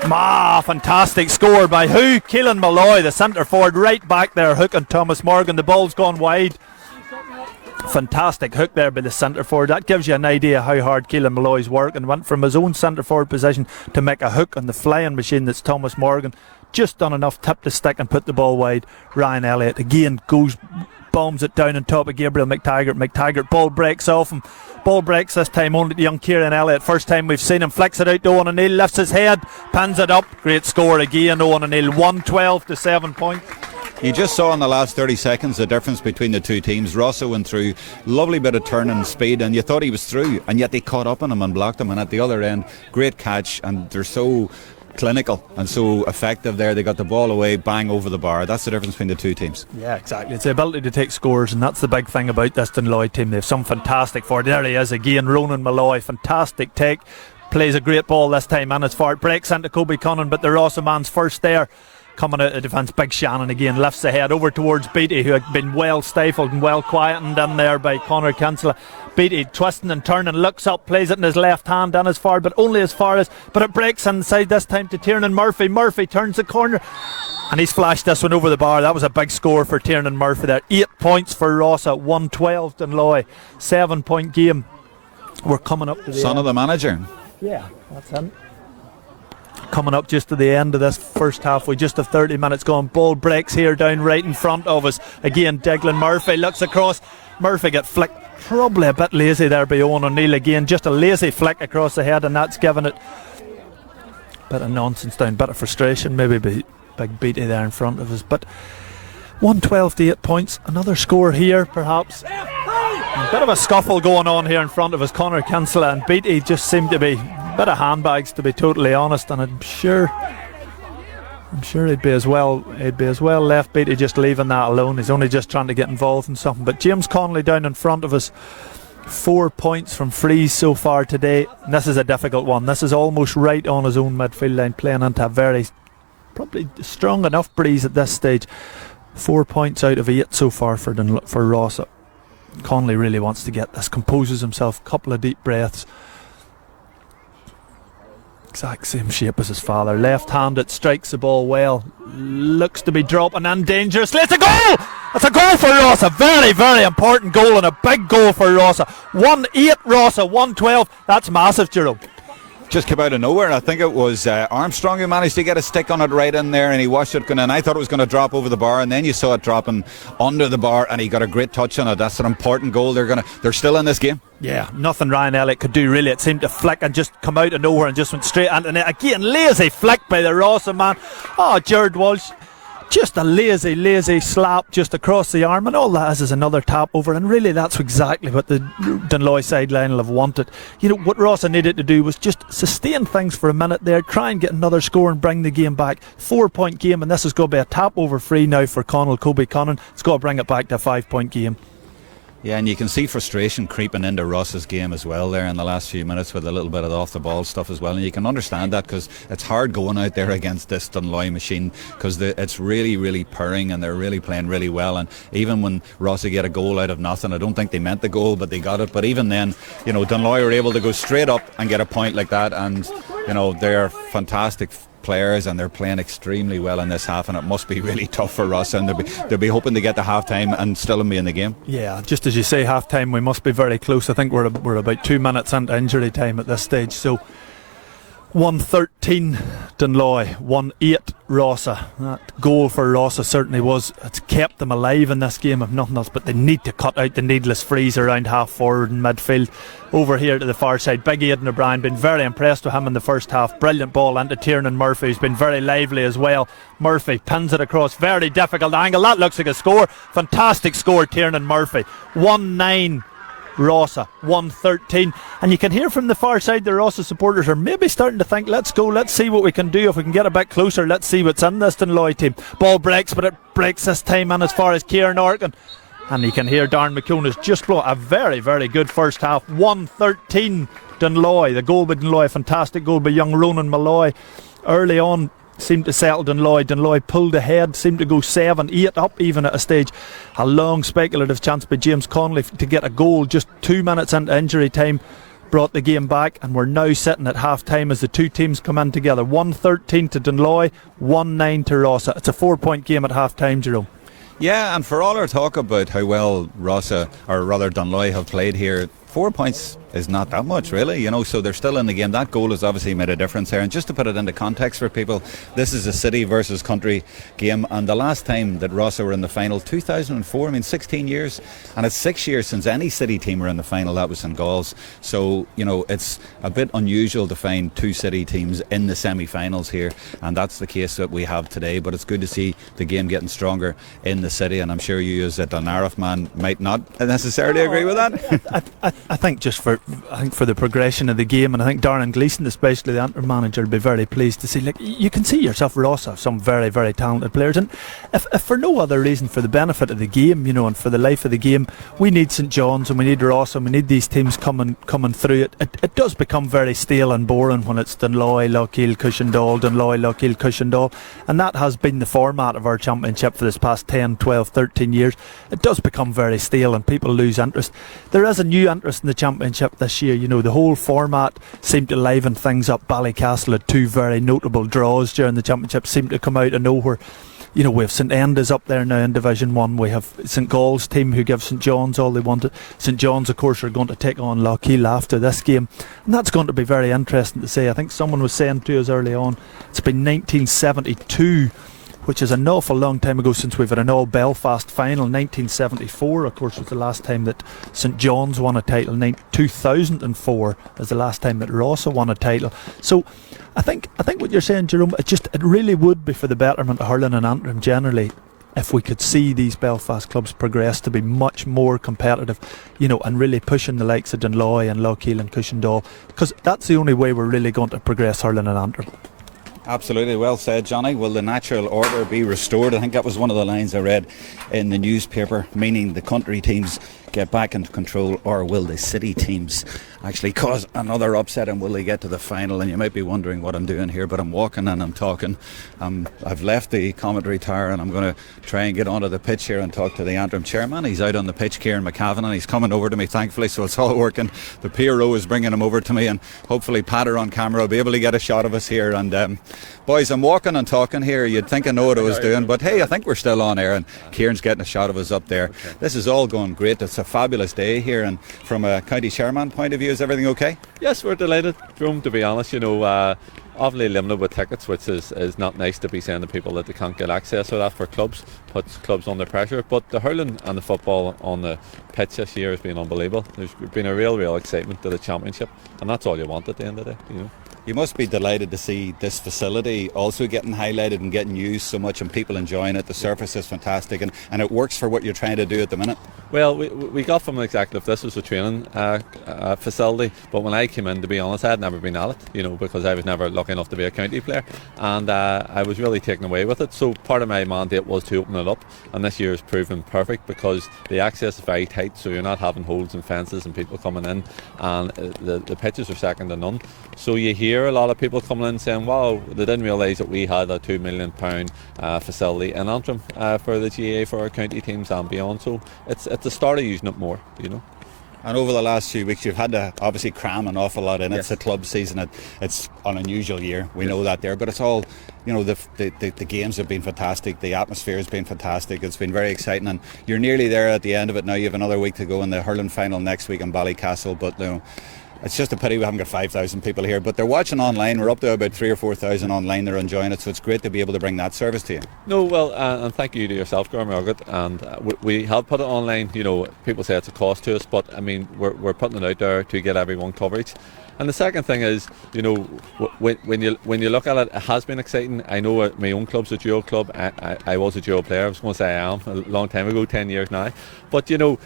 Fantastic score by who? Keelan Malloy, the centre forward, right back there, hooking Thomas Morgan. The ball's gone wide. Fantastic hook there by the centre forward. That gives you an idea how hard Keelan Malloy's working. Went from his own centre forward position to make a hook on the flying machine that's Thomas Morgan. Just done enough, tip to stick and put the ball wide. Ryan Elliott again goes, bombs it down on top of Gabriel McTaggart. Ball breaks off him. Ball breaks this time only to young Kieran Elliott. First time we've seen him. Flicks it out to Owen O'Neill, lifts his head, pins it up. Great score again, Owen O'Neill. 112 to 7 points. You just saw in the last 30 seconds the difference between the two teams. Rossa went through, lovely bit of turning speed, and you thought he was through, and yet they caught up on him and blocked him. And at the other end, great catch, and they're so clinical and so effective there. They got the ball away, bang over the bar. That's the difference between the two teams. Yeah, exactly. It's the ability to take scores, and that's the big thing about this Dunloy team. They have some fantastic forward. There he is again, Ronan Malloy. Fantastic take. Plays a great ball this time, and it's far. It breaks into Kobe Connon, but the Rossa man's first there. Coming out of defence, Big Shannon again lifts the head over towards Beattie, who had been well stifled and well quietened in there by Conor Kinsella. Beattie twisting and turning, looks up, plays it in his left hand and as far, but only as far as, but it breaks inside this time to Tiernan Murphy. Murphy turns the corner and he's flashed this one over the bar. That was a big score for Tiernan Murphy there. 8 points for Rossa, 1-12 Dunloy, 7-point game. We're coming up to the son end. of the manager. Yeah, that's him. Coming up just to the end of this first half. We just have 30 minutes gone. Ball breaks here down right in front of us. Again, Declan Murphy looks across. Murphy get flicked. Probably a bit lazy there by Owen O'Neill again. Just a lazy flick across the head, and that's given it a bit of nonsense down. Bit of frustration maybe by Big Beattie there in front of us. But 1-12 to 8 points. Another score here perhaps. A bit of a scuffle going on here in front of us. Conor Kinsella and Beattie just seem to be a bit of handbags, to be totally honest, and I'm sure he'd be as well left Beattie just leaving that alone. He's only just trying to get involved in something. But James Connolly down in front of us, 4 points from frees so far today, and this is a difficult one. This is almost right on his own midfield line, playing into a very probably strong enough breeze at this stage. 4 points out of 8 so far for Rossa. Connolly really wants to get this, composes himself, couple of deep breaths. Exact same shape as his father. Left-handed, strikes the ball well, looks to be dropping in dangerously. It's a goal! It's a goal for Rossa. Very, very important goal, and a big goal for Rossa. 1-8 Rossa, 1-12. That's massive, Jerome. Just came out of nowhere. I think it was Armstrong who managed to get a stick on it right in there, and he watched it going in. I thought it was going to drop over the bar, and then you saw it dropping under the bar, and he got a great touch on it. That's an important goal. They're still in this game. Yeah, nothing Ryan Elliott could do really. It seemed to flick and just come out of nowhere and just went straight into it. Again, lazy flick by the Rossa man. Oh, Jared Walsh. Just a lazy slap just across the arm, and all that is another tap over, and really that's exactly what the Dunloy sideline will have wanted. You know, what Rossa needed to do was just sustain things for a minute there, try and get another score and bring the game back. 4-point game, and this is going to be a tap over free now for Kobe Connon. It's got to bring it back to a 5-point game. Yeah, and you can see frustration creeping into Ross's game as well there in the last few minutes with a little bit of off the ball stuff as well, and you can understand that because it's hard going out there against this Dunloy machine because it's really purring and they're really playing really well. And even when Rossa get a goal out of nothing, I don't think they meant the goal, but they got it. But even then, you know, Dunloy were able to go straight up and get a point like that, and you know, they're fantastic players and they're playing extremely well in this half, and it must be really tough for Rossa, and they'll be hoping to get to half time and still be in the game. Yeah, just as you say, half time, we must be very close. I think we're about 2 minutes into injury time at this stage. So 1-13 Dunloy, 1-8 Rossa. That goal for Rossa certainly it's kept them alive in this game if nothing else, but they need to cut out the needless frees around half forward and midfield. Over here to the far side, Big Aidan O'Brien, been very impressed with him in the first half. Brilliant ball into Tiernan Murphy, who's been very lively as well. Murphy pins it across, very difficult angle. That looks like a score. Fantastic score, Tiernan Murphy. 1-9 Rossa, 1-13, and you can hear from the far side the Rossa supporters are maybe starting to think, let's go, let's see what we can do. If we can get a bit closer, let's see what's in this Dunloy team. Ball breaks, but it breaks this time in as far as Kieran Orkin, and you can hear Darren McCune has just blown a very, very good first half. 1-13 Dunloy. The goal by Dunloy, a fantastic goal by young Ronan Malloy early on, seemed to settle Dunloy. Dunloy pulled ahead, seemed to go 7-8 up even at a stage. A long speculative chance by James Connolly to get a goal just 2 minutes into injury time brought the game back, and we're now sitting at half time as the two teams come in together. 1-13 to Dunloy, 1-9 to Rossa. It's a 4-point game at half time, Jerome. Yeah, and for all our talk about how well Rossa, or rather Dunloy, have played here, 4 points is not that much really, you know, so they're still in the game. That goal has obviously made a difference here, and just to put it into context for people, this is a city versus country game, and the last time that Rossa were in the final, 2004, I mean 16 years, and it's 6 years since any city team were in the final. That was St Gall's, so you know, it's a bit unusual to find two city teams in the semi-finals here, and that's the case that we have today. But it's good to see the game getting stronger in the city, and I'm sure you as a Dunariff man might not necessarily agree with that. I think just for I think for the progression of the game, and I think Darren Gleeson, especially the Antrim manager, will be very pleased to see. Like, you can see yourself, Rossa, some very, very talented players, and if for no other reason, for the benefit of the game, you know, and for the life of the game, we need St John's and we need Rossa, and we need these teams coming through. It does become very stale and boring when it's Dunloy, Lochiel, Cushendall, Dunloy, Lochiel, Cushendall, and that has been the format of our championship for this past 10, 12, 13 years. It does become very stale and people lose interest. There is a new interest in the championship this year. You know, the whole format seemed to liven things up. Ballycastle had 2 very notable draws during the championship, seemed to come out of nowhere. You know, we have St Enda's up there now in Division 1. We have St Gall's team who give St John's all they wanted. St John's, of course, are going to take on Lochiel after this game, and that's going to be very interesting to see. I think someone was saying to us early on, it's been 1972, which is an awful long time ago since we've had an all Belfast final. 1974, of course, was the last time that St John's won a title. 2004 is the last time that Rossa won a title. So I think what you're saying, Jerome, it really would be for the betterment of hurling and Antrim generally if we could see these Belfast clubs progress to be much more competitive, you know, and really pushing the likes of Dunloy and Lochiel and Cushendall, because that's the only way we're really going to progress hurling and Antrim. Absolutely, well said, Johnny. Will the natural order be restored? I think that was one of the lines I read in the newspaper, meaning the country teams get back into control, or will the city teams actually cause another upset, and will they get to the final? And you might be wondering what I'm doing here, but I'm walking and I'm talking. I've left the commentary tower and I'm going to try and get onto the pitch here and talk to the Antrim chairman. He's out on the pitch, Kieran McCavan, and he's coming over to me, thankfully, so it's all working. The PRO is bringing him over to me, and hopefully Patter on camera will be able to get a shot of us here. And boys, I'm walking and talking here. You'd think I know what I was doing, but hey, I think we're still on air, and Kieran's getting a shot of us up there. Okay. This is all going great. It's a fabulous day here, and from a county chairman point of view, is everything okay? Yes, we're delighted, Jerome, to be honest. You know, obviously limited with tickets, which is not nice to be saying to people that they can't get access to that for clubs, puts clubs under pressure. But the hurling and the football on the pitch this year has been unbelievable. There's been a real excitement to the championship, and that's all you want at the end of the day, you know. You must be delighted to see this facility also getting highlighted and getting used so much and people enjoying it. The surface is fantastic, and it works for what you're trying to do at the minute. Well, we got from the executive this was a training facility, but when I came in, to be honest, I had never been at it, you know, because I was never lucky enough to be a county player, and I was really taken away with it. So part of my mandate was to open it up, and this year has proven perfect because the access is very tight, so you're not having holes and fences and people coming in, and the pitches are second to none. So you hear a lot of people coming in saying, wow, they didn't realise that we had a £2 million facility in Antrim for the GAA for our county teams and beyond. So it's the start of using it more, you know. And over the last few weeks, you've had to obviously cram an awful lot in. It's Yes. the club season. It's an unusual year. We know that there, but it's all, you know, the games have been fantastic. The atmosphere has been fantastic. It's been very exciting, and you're nearly there at the end of it now. You have another week to go in the hurling final next week in Ballycastle, but you know, it's just a pity we haven't got 5,000 people here, but they're watching online. We're up to about 3,000 or 4,000 online. They're enjoying it, so it's great to be able to bring that service to you. No, well, and thank you to yourself, Graham Margaret. And we have put it online. You know, people say it's a cost to us, but I mean, we're putting it out there to get everyone coverage. And the second thing is, you know, when you look at it, it has been exciting. I know my own club's a dual club. I was a dual player. I was going to say I am a long time ago, 10 years now. But you know,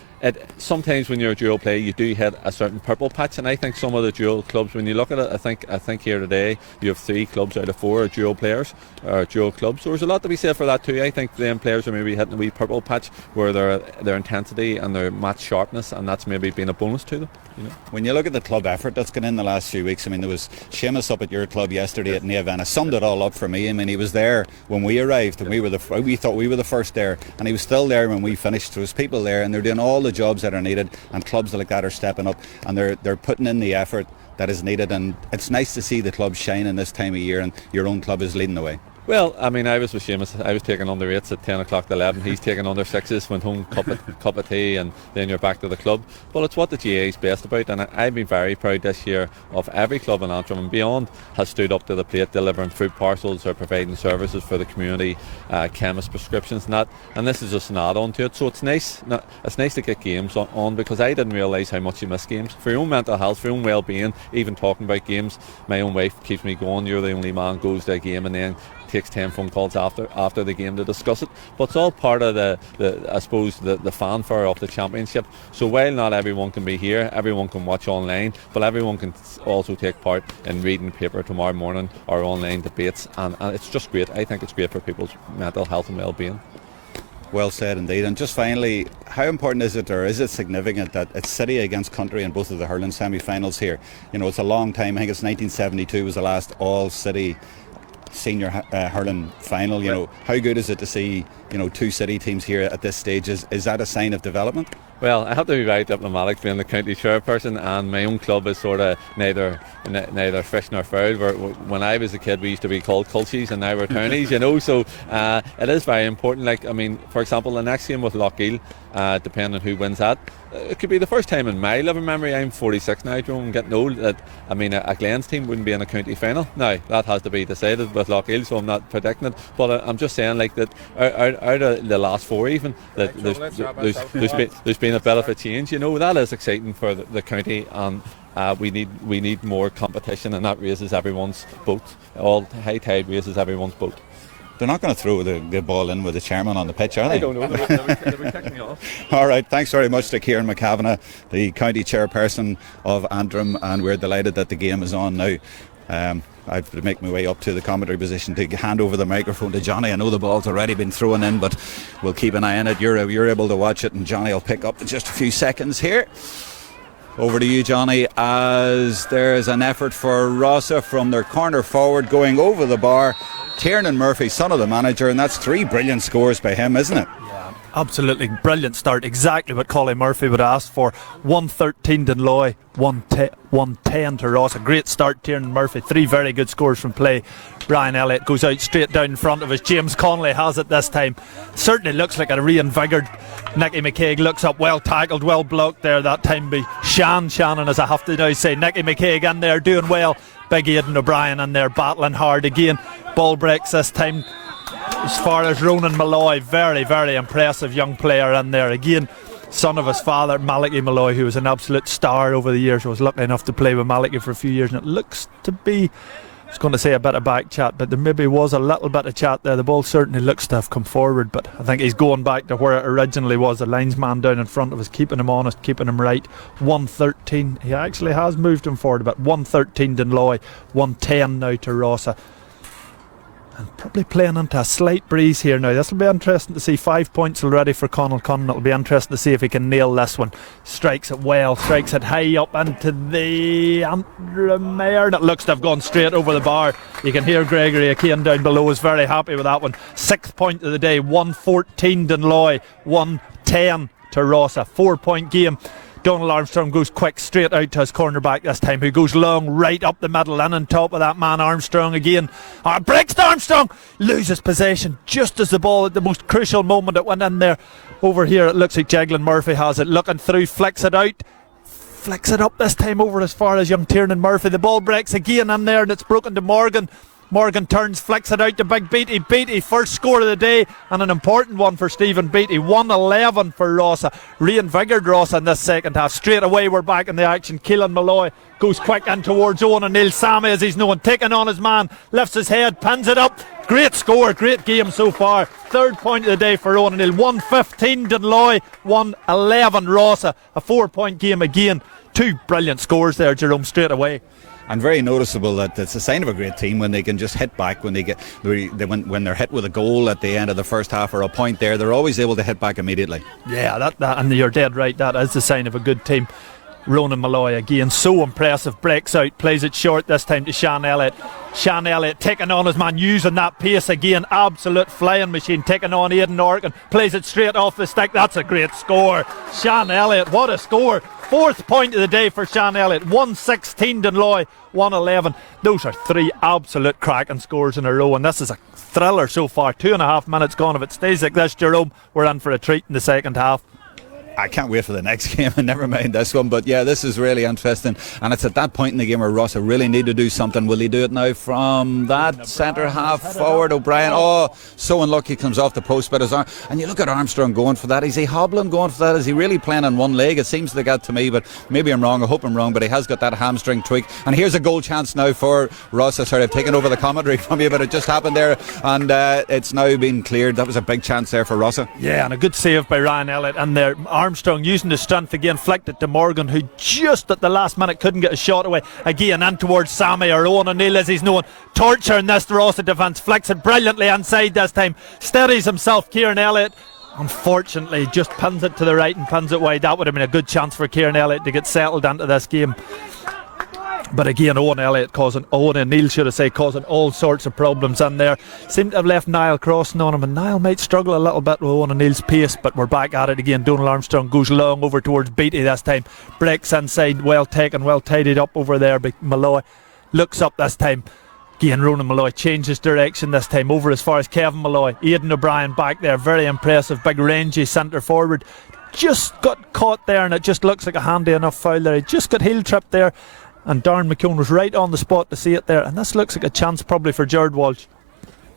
sometimes when you're a dual player, you do hit a certain purple patch, and I think some of the dual clubs, when you look at it, I think here today you have 3 clubs out of 4 are dual players or dual clubs. So there's a lot to be said for that too. I think them players are maybe hitting a wee purple patch where their intensity and their match sharpness, and that's maybe been a bonus to them. You know? When you look at the club effort that's gone in the last few weeks, I mean, there was Seamus up at your club yesterday at Navan, and summed it all up for me. I mean, he was there when we arrived, and we thought we were the first there, and he was still there when we finished. So there's people there, and they're doing all the jobs that are needed, and clubs like that are stepping up, and they're putting in the effort that is needed, and it's nice to see the club shining this time of year, and your own club is leading the way. Well, I mean, I was with Seamus. I was taking under 8s at 10 o'clock to 11. He's taking under 6s, went home, cup of tea, and then you're back to the club. But it's what the GAA is best about, and I've been very proud this year of every club in Antrim and beyond has stood up to the plate, delivering food parcels or providing services for the community, chemist prescriptions and that. And this is just an add-on to it. So it's nice. It's nice to get games on because I didn't realise how much you miss games. For your own mental health, for your own well-being, even talking about games, my own wife keeps me going. You're the only man goes to a game and then takes 10 phone calls after the game to discuss it. But it's all part of the I suppose the fanfare of the championship. So while not everyone can be here, everyone can watch online, but everyone can also take part in reading paper tomorrow morning or online debates, and it's just great. I think it's great for people's mental health and well-being. Well said indeed. And just finally, how important is it, or is it significant, that it's City against Country in both of the hurling semi-finals here? You know, it's a long time. I think it's 1972 was the last all-City senior hurling final. You know, how good is it to see, you know, two City teams here at this stage? Is that a sign of development? Well, I have to be very diplomatic, being the county chairperson, and my own club is sort of neither fish nor fowl. When I was a kid, we used to be called Culchies, and now we're Townies, you know. So it is very important. Like, I mean, for example, the next game with Lochiel, depending on who wins that, it could be the first time in my living memory. I'm 46 now, Joe, I'm getting old. That, I mean, a Glens team wouldn't be in a county final. Now that has to be decided with Lochiel, so I'm not predicting it. But I'm just saying, like, that out of the last four, even that there's been a bit of a change. You know, that is exciting for the county, and we need more competition, and that raises everyone's boat. All high tide raises everyone's boat. They're not going to throw the ball in with the chairman on the pitch, are they? I don't know. They were kicking me off. All right, thanks very much to Kieran McCavanagh, the county chairperson of Antrim, and we're delighted that the game is on now. I have to make my way up to the commentary position to hand over the microphone to Johnny. I know the ball's already been thrown in, but we'll keep an eye on it. You're able to watch it, and Johnny will pick up in just a few seconds here. Over to you, Johnny, as there's an effort for Rossa from their corner forward going over the bar. Tiernan Murphy, son of the manager, and that's three brilliant scores by him, isn't it? Absolutely brilliant start, exactly what Colin Murphy would ask for. 113 Dunloy, 110 to Ross. A great start, Tiernan Murphy. Three very good scores from play. Ryan Elliott goes out straight down in front of us. James Connolly has it this time. Certainly looks like a reinvigorated Nicky McCaig. Looks up, well tackled, well blocked there that time by Shannon, as I have to now say. Nicky McCaig in there doing well. Big Aidan O'Brien in there battling hard again. Ball breaks this time as far as Ronan Malloy. Very, very impressive young player in there again. Son of his father, Malachi Malloy, who was an absolute star over the years. I was lucky enough to play with Malachi for a few years, and it looks to be, I was going to say a bit of back chat, but there maybe was a little bit of chat there. The ball certainly looks to have come forward, but I think he's going back to where it originally was. The linesman down in front of us, keeping him honest, keeping him right. 113, he actually has moved him forward a bit. 113 Dunloy, 110 now to Rossa. And probably playing into a slight breeze here now. This will be interesting to see. 5 points already for Conall Cunn. It'll be interesting to see if he can nail this one. Strikes it well, strikes it high up into the Antrim Mayor, and it looks to have gone straight over the bar. You can hear Gregory Akane down below is very happy with that one. 6th point of the day. 114 Dunloy, 110 to Rossa. 4-point game. Donald Armstrong goes quick straight out to his cornerback this time, who goes long right up the middle and on top of that man Armstrong again. Breaks to Armstrong, loses possession just as the ball at the most crucial moment it went in there. Over here it looks like Jeglin Murphy has it, looking through, flicks it out, flicks it up this time over as far as young Tiernan Murphy. The ball breaks again in there and it's broken to Morgan. Morgan turns, flicks it out to Big Beatty. Beatty, first score of the day, and an important one for Stephen Beatty. 111 for Rossa. Reinvigorated Rossa in this second half. Straight away we're back in the action. Keelan Malloy goes quick in towards Owen O'Neill. Sammy, as he's known, taking on his man, lifts his head, pins it up. Great score, great game so far. 3rd point of the day for Owen O'Neill. 115 Dunloy, 111 Rossa. A 4-point game again. Two brilliant scores there, Jerome, straight away. And very noticeable that it's a sign of a great team when they can just hit back when when they're hit with a goal at the end of the first half or a point there. They're always able to hit back immediately. Yeah, that and you're dead right. That is the sign of a good team. Ronan Malloy again, so impressive, breaks out, plays it short this time to Sean Elliott. Sean Elliott taking on his man, using that pace again, absolute flying machine, taking on Aidan Orkin, plays it straight off the stick. That's a great score. Sean Elliott, what a score. 4th point of the day for Sean Elliott. 116 Dunloy, 111. Those are three absolute cracking scores in a row, and this is a thriller so far. 2.5 minutes gone. If it stays like this, Jerome, we're in for a treat in the second half. I can't wait for the next game, and never mind this one. But yeah, this is really interesting, and it's at that point in the game where Rossa really need to do something. Will he do it now from that centre half forward? O'Brien, so unlucky, comes off the post, but his arm. And you look at Armstrong going for that. Is he hobbling going for that? Is he really playing on one leg? It seems like that to me, but maybe I'm wrong. I hope I'm wrong, but he has got that hamstring tweak. And here's a goal chance now for Rossa. Sorry, I've taken over the commentary from you, but it just happened there, and it's now been cleared. That was a big chance there for Rossa. Yeah, and a good save by Ryan Elliott, and there Armstrong using his strength again, flicked it to Morgan, who just at the last minute couldn't get a shot away again, and towards Sammy, or Owen O'Neill as he's known, torturing this Rossa defence, flicks it brilliantly inside this time, steadies himself, Kieran Elliott. Unfortunately, just pins it to the right and pins it wide. That would have been a good chance for Kieran Elliott to get settled into this game. But again, Owen O'Neill should have said, causing all sorts of problems in there. Seemed to have left Niall crossing on him, and Niall might struggle a little bit with Owen O'Neill's pace, but we're back at it again. Donal Armstrong goes long over towards Beattie this time, breaks inside, well taken, well tidied up over there by Malloy. Looks up this time. Again, Ronan Malloy changes direction this time over as far as Kevin Malloy. Aidan O'Brien back there, very impressive, big rangy centre forward. Just got caught there, and it just looks like a handy enough foul there. He just got heel tripped there, and Darren McKeown was right on the spot to see it there, and this looks like a chance probably for Jared Walsh.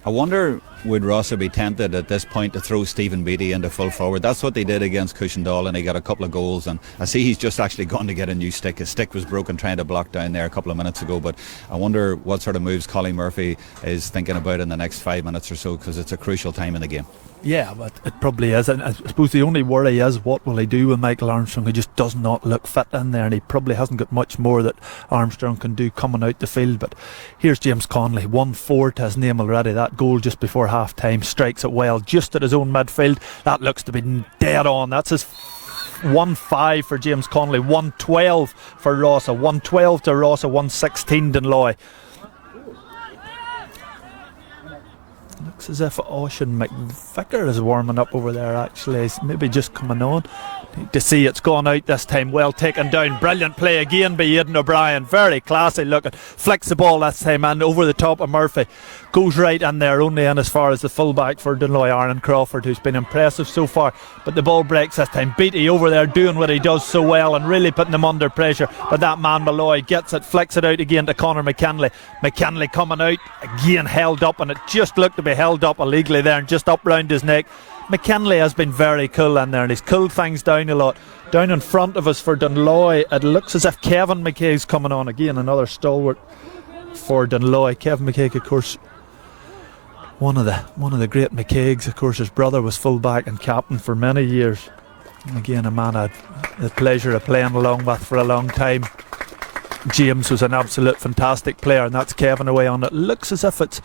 I wonder, would Rossa be tempted at this point to throw Stephen Beattie into full forward? That's what they did against Cushendall, and he got a couple of goals, and I see he's just actually gone to get a new stick. His stick was broken trying to block down there a couple of minutes ago, but I wonder what sort of moves Colin Murphy is thinking about in the next 5 minutes or so, because it's a crucial time in the game. Yeah, but it probably is, and I suppose the only worry is what will he do with Michael Armstrong, who just does not look fit in there, and he probably hasn't got much more that Armstrong can do coming out the field. But here's James Connolly, 1-4 to his name already. That goal just before half time, strikes it well just at his own midfield. That looks to be dead on. That's his 1-5 for James Connolly, 1-12 for Rossa, 1-12 to Rossa, 1-16 Dunloy. Looks as if Ocean McVicker is warming up over there, actually. He's maybe just coming on. Need to see it's gone out this time. Well taken down. Brilliant play again by Aidan O'Brien. Very classy looking. Flicks the ball this time and over the top of Murphy. Goes right in there, only in as far as the fullback for Dunloy, Aaron Crawford, who's been impressive so far. But the ball breaks this time. Beattie over there doing what he does so well and really putting them under pressure. But that man Malloy gets it, flicks it out again to Conor McKinley. McKinley coming out, again held up, and it just looked to be held up illegally there and just up round his neck. McKinley has been very cool in there, and he's cooled things down a lot. Down in front of us for Dunloy, it looks as if Kevin McKay's coming on again, another stalwart for Dunloy. Kevin McKay, of course, one of the great McCaigs. Of course, his brother was full-back and captain for many years. And again, a man I had the pleasure of playing along with for a long time. James was an absolute fantastic player, and that's Kevin away on it. Looks as if it's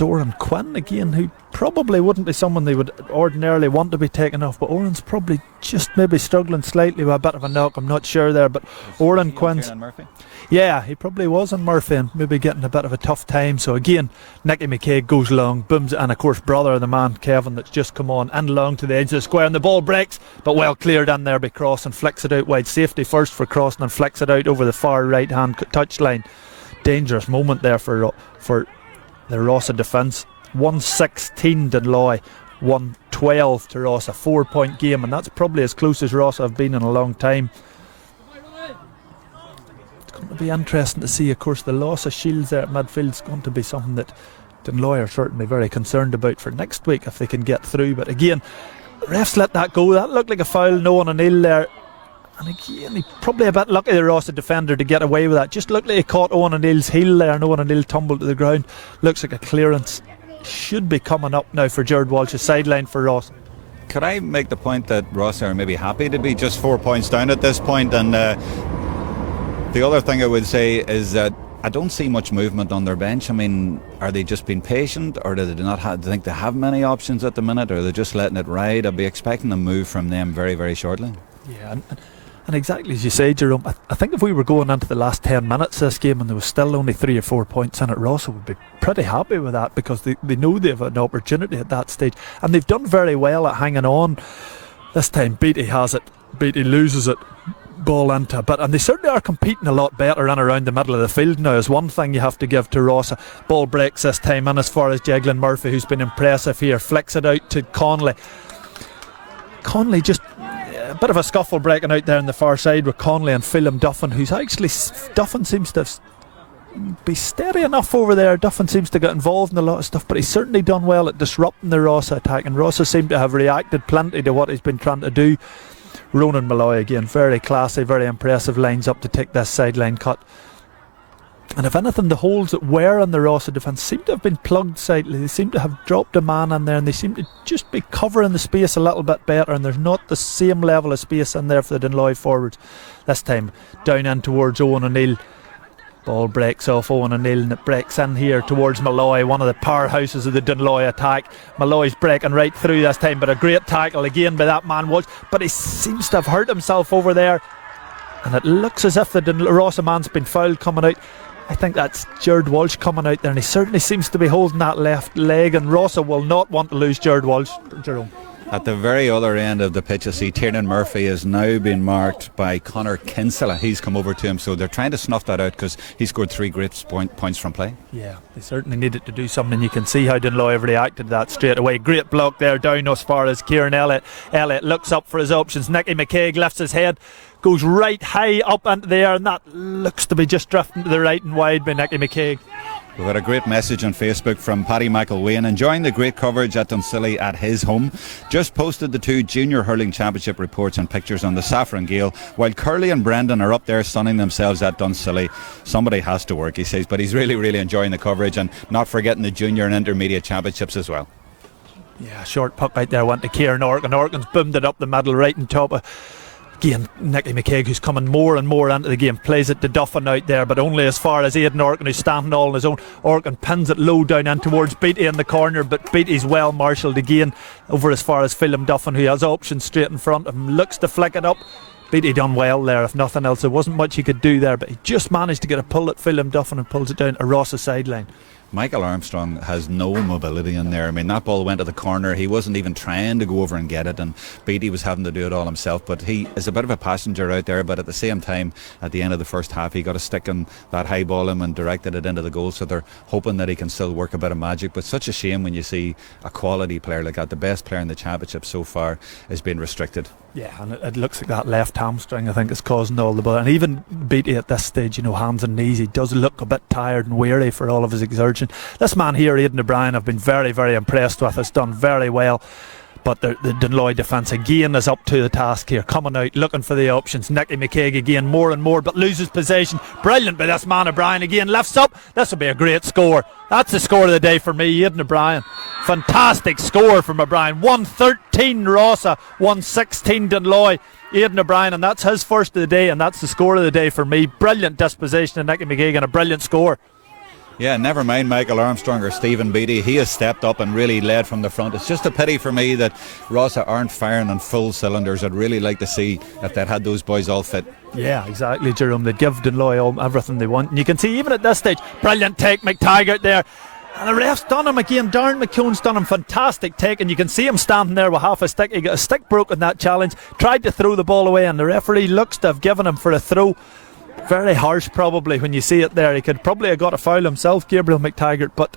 Oran Quinn again, who probably wouldn't be someone they would ordinarily want to be taken off, but Oran's probably just maybe struggling slightly with a bit of a knock. I'm not sure there, but Oran Quinn's, yeah, he probably was on Murphy and maybe getting a bit of a tough time. So again, Nicky McKay goes long, booms, and of course brother of the man Kevin that's just come on and long to the edge of the square, and the ball breaks, but well cleared in there by Cross, and flicks it out wide. Safety first for Cross, and then flicks it out over the far right hand touchline. Dangerous moment there for the Rossa defence. 1-16 Dunloy, 1-12 to Rossa, 4-point game, and that's probably as close as Rossa have been in a long time. It's going to be interesting to see, of course, the loss of Shields there at midfield is going to be something that Dunloy are certainly very concerned about for next week if they can get through. But again, refs let that go. That looked like a foul, no on O'Neill there. And again, he probably a bit lucky, the Rossa defender, to get away with that. Just looked like he caught Owen O'Neill's heel there, and Owen O'Neill tumbled to the ground. Looks like a clearance. Should be coming up now for Jared Walsh's sideline for Ross. Could I make the point that Rossa are maybe happy to be just 4 points down at this point? And the other thing I would say is that I don't see much movement on their bench. I mean, are they just being patient, or do they not think they have many options at the minute, or are they just letting it ride? I'd be expecting a move from them very, very shortly. Yeah, and exactly as you say, Jerome, I think if we were going into the last 10 minutes of this game and there was still only 3 or 4 points in it, Rossa would be pretty happy with that, because they know they have an opportunity at that stage, and they've done very well at hanging on. This time Beattie has it, Beattie loses it, ball into a bit, and they certainly are competing a lot better in around the middle of the field now, is one thing you have to give to Rossa. Ball breaks this time, and as far as Jeglin Murphy, who's been impressive here, flicks it out to Conley. Conley just a bit of a scuffle breaking out there on the far side with Conley and Phelim Duffin, who's actually, Duffin seems to be steady enough over there. Duffin seems to get involved in a lot of stuff, but he's certainly done well at disrupting the Rossa attack, and Rossa seem to have reacted plenty to what he's been trying to do. Ronan Malloy again, very classy, very impressive, lines up to take this sideline cut. And if anything, the holes that were on the Rossa defence seem to have been plugged slightly. They seem to have dropped a man in there, and they seem to just be covering the space a little bit better, and there's not the same level of space in there for the Dunloy forwards. This time down in towards Owen O'Neill. Ball breaks off Owen O'Neill, and it breaks in here towards Malloy, one of the powerhouses of the Dunloy attack. Malloy's breaking right through this time, but a great tackle again by that man Walsh, but he seems to have hurt himself over there, and it looks as if the Rossa man's been fouled coming out. I think that's Jared Walsh coming out there, and he certainly seems to be holding that left leg, and Rossa will not want to lose Jared Walsh. Jerome. At the very other end of the pitch, I see Tiernan Murphy is now being marked by Conor Kinsella. He's come over to him, so they're trying to snuff that out because he scored 3 great points from play. Yeah, they certainly needed to do something. You can see how Dunloy have reacted to that straight away. Great block there down as far as Kieran Elliott. Elliott looks up for his options. Nicky McKaig lifts his head, goes right high up into the air, and that looks to be just drifting to the right and wide by Nicky McKaig. We've had a great message on Facebook from Paddy Michael Wayne, enjoying the great coverage at Dunsily at his home. Just posted the 2 Junior Hurling Championship reports and pictures on the Saffron Gale, while Curly and Brendan are up there sunning themselves at Dunsily. Somebody has to work, he says, but he's really, really enjoying the coverage, and not forgetting the Junior and Intermediate Championships as well. Yeah, short puck right there went to Kieran Orkin. Orkin's boomed it up the middle right on top of again Nicky McKaig, who's coming more and more into the game. Plays it to Duffin out there, but only as far as Aidan Orkin, who's standing all on his own. Orkin pins it low down in towards Beattie in the corner, but Beattie's well marshalled again over as far as Phelim Duffin, who has options straight in front of him. Looks to flick it up. Beattie done well there, if nothing else. There wasn't much he could do there, but he just managed to get a pull at Phelim Duffin and pulls it down a Rossa sideline. Michael Armstrong has no mobility in there. I mean, that ball went to the corner. He wasn't even trying to go over and get it, and Beattie was having to do it all himself. But he is a bit of a passenger out there. But at the same time, at the end of the first half, he got a stick on that high ball and directed it into the goal. So they're hoping that he can still work a bit of magic. But such a shame when you see a quality player like that, the best player in the championship so far, is being restricted. Yeah, and it looks like that left hamstring, I think, is causing all the bother. And even Beattie at this stage, you know, hands and knees, he does look a bit tired and weary for all of his exertion. This man here, Aidan O'Brien, I've been very, very impressed with. Has done very well. But the Dunloy defence again is up to the task here, coming out, looking for the options. Nicky McKaig again, more and more, but loses possession. Brilliant by this man O'Brien again, lifts up. This will be a great score. That's the score of the day for me, Aidan O'Brien. Fantastic score from O'Brien. 113 Rossa, 116 Dunloy. Aidan O'Brien, and that's his first of the day, and that's the score of the day for me. Brilliant disposition of Nicky McKaig and a brilliant score. Yeah, never mind Michael Armstrong or Stephen Beattie. He has stepped up and really led from the front. It's just a pity for me that Rossa aren't firing on full cylinders. I'd really like to see if they'd had those boys all fit. Yeah, exactly, Jerome. They'd give Dunloy everything they want. And you can see even at this stage, brilliant take, McTaggart there. And the ref's done him again. Darren McKeown's done him fantastic take, and you can see him standing there with half a stick. He got a stick broke in that challenge, tried to throw the ball away, and the referee looks to have given him for a throw. Very harsh probably when you see it there. He could probably have got a foul himself, Gabriel McTaggart, but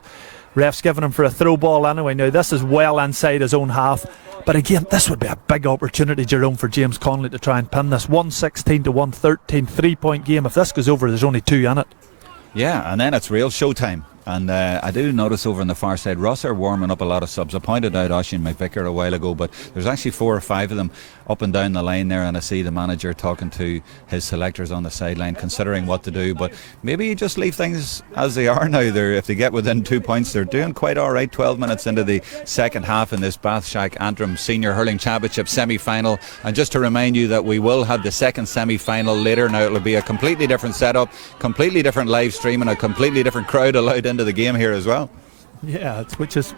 ref's given him for a throw ball anyway. Now this is well inside his own half, but again this would be a big opportunity, Jerome, for James Connolly to try and pin this. 116 to 113, 3-point game. If this goes over, there's only 2 in it. Yeah, and then it's real showtime. And I do notice over on the far side, Ross are warming up a lot of subs. I pointed out Oisin McVicker a while ago, but there's actually 4 or 5 of them up and down the line there, and I see the manager talking to his selectors on the sideline, considering what to do. But maybe you just leave things as they are now. If they get within 2 points, they're doing quite all right. 12 minutes into the second half in this Bathshack Antrim Senior Hurling Championship semi-final. And just to remind you that we will have the second semi-final later. Now it'll be a completely different setup, completely different live stream, and a completely different crowd allowed into the game here as well. Yeah, which is,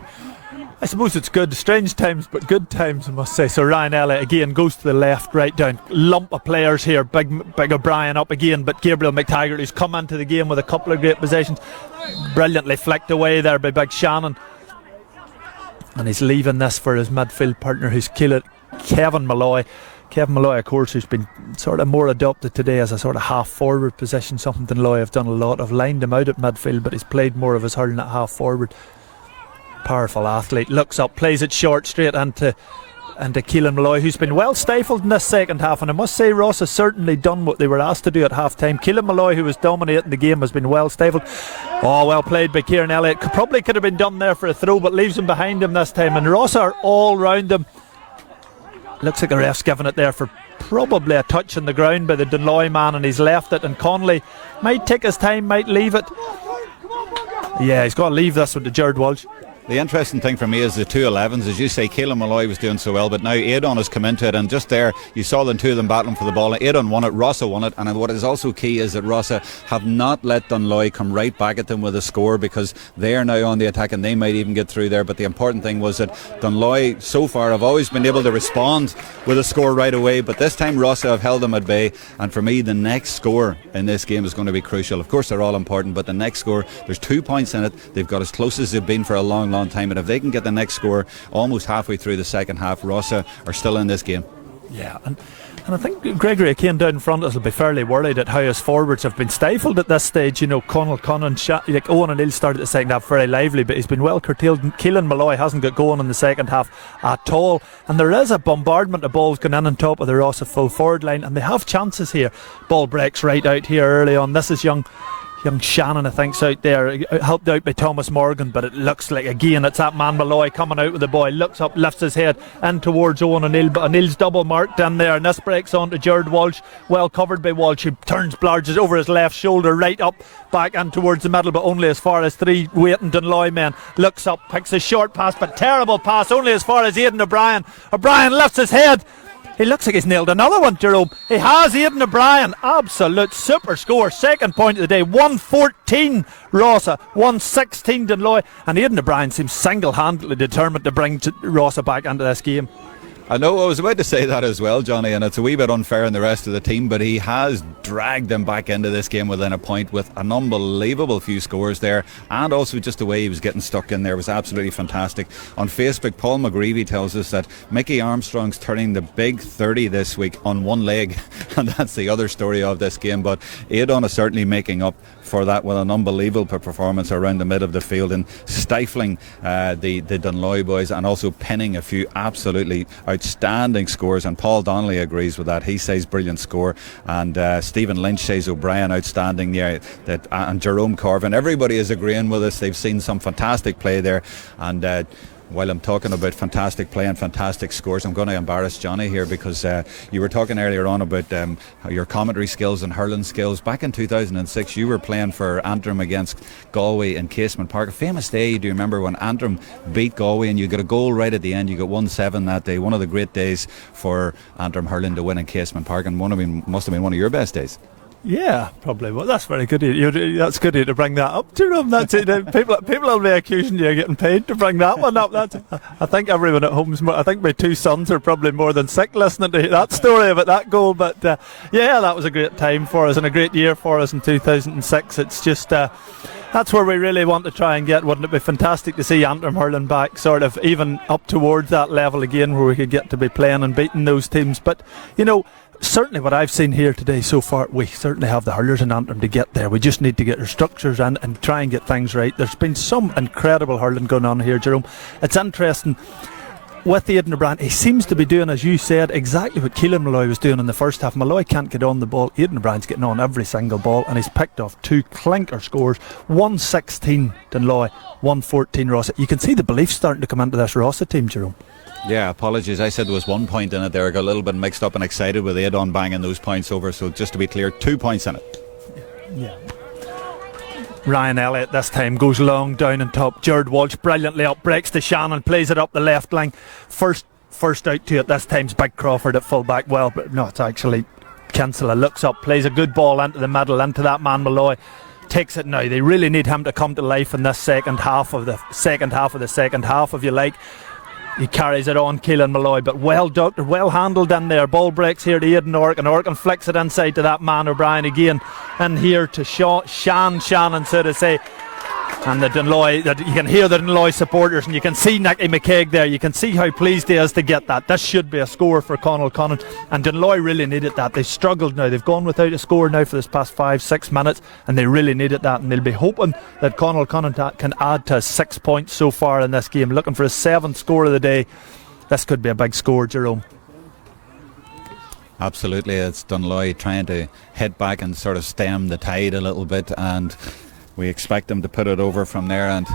I suppose it's good. Strange times, but good times, I must say. So Ryan Elliott again goes to the left, right down. Lump of players here. Big O'Brien up again, but Gabriel McTaggart, who's come into the game with a couple of great possessions, brilliantly flicked away there by Big Shannon. And he's leaving this for his midfield partner, who's Kevin Malloy. Kevin Malloy, of course, who's been sort of more adopted today as a sort of half-forward position, something Dunloy have done a lot of. Lined him out at midfield, but he's played more of his hurling at half-forward. Powerful athlete, looks up, plays it short, straight into and Keelan Malloy, who's been well stifled in this second half. And I must say, Ross has certainly done what they were asked to do at half time. Keelan Malloy, who was dominating the game, has been well stifled. Oh, well played by Kieran Elliott. Probably could have been done there for a throw, but leaves him behind him this time. And Rossa are all round him. Looks like the ref's given it there for probably a touch on the ground by the Dunloy man, and he's left it. And Connolly might take his time, might leave it. Yeah, he's got to leave this with the Jared Walsh. The interesting thing for me is the 2-11s. As you say, Keelan Malloy was doing so well, but now Adon has come into it, and just there you saw the two of them battling for the ball. Adon won it, Rossa won it, and what is also key is that Rossa have not let Dunloy come right back at them with a score, because they are now on the attack and they might even get through there. But the important thing was that Dunloy so far have always been able to respond with a score right away, but this time Rossa have held them at bay. And for me, the next score in this game is going to be crucial. Of course they're all important, but the next score, there's 2 points in it. They've got as close as they've been for a long time, and if they can get the next score almost halfway through the second half, Rossa are still in this game. Yeah, and I think Gregory O'Kane down in front of us will be fairly worried at how his forwards have been stifled at this stage. You know, Connell, like Owen O'Neill started the second half very lively, but he's been well curtailed. Keelan Malloy hasn't got going in the second half at all, and there is a bombardment of balls going in on top of the Rossa full forward line, and they have chances here. Ball breaks right out here early on. This is young Shannon, I think's out there, helped out by Thomas Morgan, but it looks like again it's that man Malloy coming out with the boy, looks up, lifts his head in towards Owen O'Neill, but O'Neill's double marked in there, and this breaks on to Jared Walsh, well covered by Walsh, who turns, blarges over his left shoulder, right up, back and towards the middle, but only as far as three waiting Dunloy men. Looks up, picks a short pass, but terrible pass, only as far as Aidan O'Brien. O'Brien lifts his head. He looks like he's nailed another one, Jerome. He has. Aidan O'Brien, absolute super score. Second point of the day, 114 Rossa, 116 Dunloy, and Aidan O'Brien seems single-handedly determined to bring Rossa back into this game. I know, I was about to say that as well, Johnny, and it's a wee bit unfair on the rest of the team, but he has dragged them back into this game within a point with an unbelievable few scores there, and also just the way he was getting stuck in there was absolutely fantastic. On Facebook, Paul McGreevy tells us that Mickey Armstrong's turning the big 30 this week on one leg, and that's the other story of this game, but Adon is certainly making up for that with an unbelievable performance around the mid of the field and stifling the Dunloy boys, and also pinning a few absolutely outstanding scores. And Paul Donnelly agrees with that. He says brilliant score, and Stephen Lynch says O'Brien outstanding. Yeah, and Jerome Corvin, everybody is agreeing with us. They've seen some fantastic play there, and while I'm talking about fantastic play and fantastic scores, I'm going to embarrass Johnny here, because you were talking earlier on about your commentary skills and hurling skills. Back in 2006, you were playing for Antrim against Galway in Casement Park. A famous day, do you remember, when Antrim beat Galway and you got a goal right at the end? You got 1-7 that day. One of the great days for Antrim hurling to win in Casement Park, and must have been one of your best days. Yeah, probably. Well, that's very good of you. That's good of you to bring that up, Jerome. That's it. People will be accusing you of getting paid to bring that one up. I think everyone at home I think my two sons are probably more than sick listening to that story about that goal. But yeah, that was a great time for us and a great year for us in 2006. It's just that's where we really want to try and get. Wouldn't it be fantastic to see Antrim hurling back, sort of even up towards that level again, where we could get to be playing and beating those teams? But you know, certainly what I've seen here today so far, we certainly have the hurlers in Antrim to get there. We just need to get our structures in and try and get things right. There's been some incredible hurling going on here, Jerome. It's interesting with Aidan O'Brien. He seems to be doing, as you said, exactly what Keelan Malloy was doing in the first half. Malloy can't get on the ball. Aidan O'Brien's getting on every single ball, and he's picked off two clinker scores. 116 Dunloy, 114 Rossa. You can see the belief starting to come into this Rossa team, Jerome. Yeah, apologies. I said there was 1 point in it there. I got a little bit mixed up and excited with Adon banging those points over. So just to be clear, 2 points in it. Yeah. Ryan Elliott this time goes long down on top. Jared Walsh brilliantly up, breaks to Shannon, plays it up the left line. First out to it this time's Big Crawford at full back. Well, but no, it's actually Kinsella. Looks up, plays a good ball into the middle, into that man Malloy. Takes it now. They really need him to come to life in this second half, if you like. He carries it on, Keelan Malloy, but well doctored, well handled in there. Ball breaks here to Aidan Orkin. Orkin flicks it inside to that man O'Brien again. And here to Shannon, so to say. And the Dunloy, you can hear the Dunloy supporters, and you can see Nicky McKeag there. You can see how pleased he is to get that. This should be a score for Conall Connon, and Dunloy really needed that. They've struggled now. They've gone without a score now for this past 5-6 minutes, and they really needed that. And they'll be hoping that Conall Connon can add to 6 points so far in this game, looking for a 7th score of the day. this could be a big score, Jerome. Absolutely, it's Dunloy trying to hit back and sort of stem the tide a little bit, and we expect him to put it over from there. And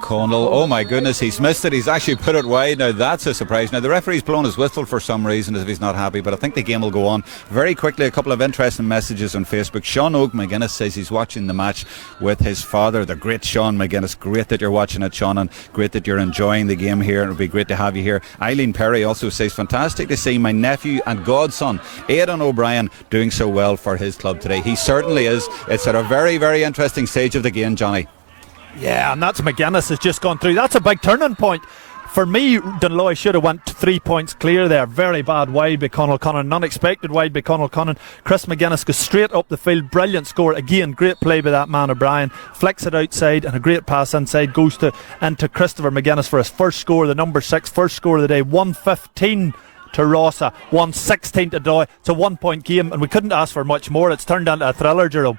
Connell, oh my goodness, he's missed it. He's actually put it wide. Now that's a surprise. Now the referee's blown his whistle for some reason as if he's not happy, but I think the game will go on. Very quickly, a couple of interesting messages on Facebook. Sean Oak McGuinness says he's watching the match with his father, the great Sean McGuinness. Great that you're watching it, Sean, and great that you're enjoying the game here. It would be great to have you here. Eileen Perry also says, fantastic to see my nephew and godson Aidan O'Brien doing so well for his club today. He certainly is. It's at a very, very interesting stage of the game, Johnny. Yeah, and that's McGuinness has just gone through. That's a big turning point. For me, Dunloy should have went 3 points clear there. Very bad wide by Connell Connon. Unexpected wide by Connell Connon. Chris McGuinness goes straight up the field. Brilliant score. Again, great play by that man O'Brien. Flicks it outside and a great pass inside. Goes into Christopher McGuinness for his first score. The number 6 first score of the day. 115 to Rossa. 116 to Dunloy. It's a 1 point game and we couldn't ask for much more. It's turned into a thriller, Jerome.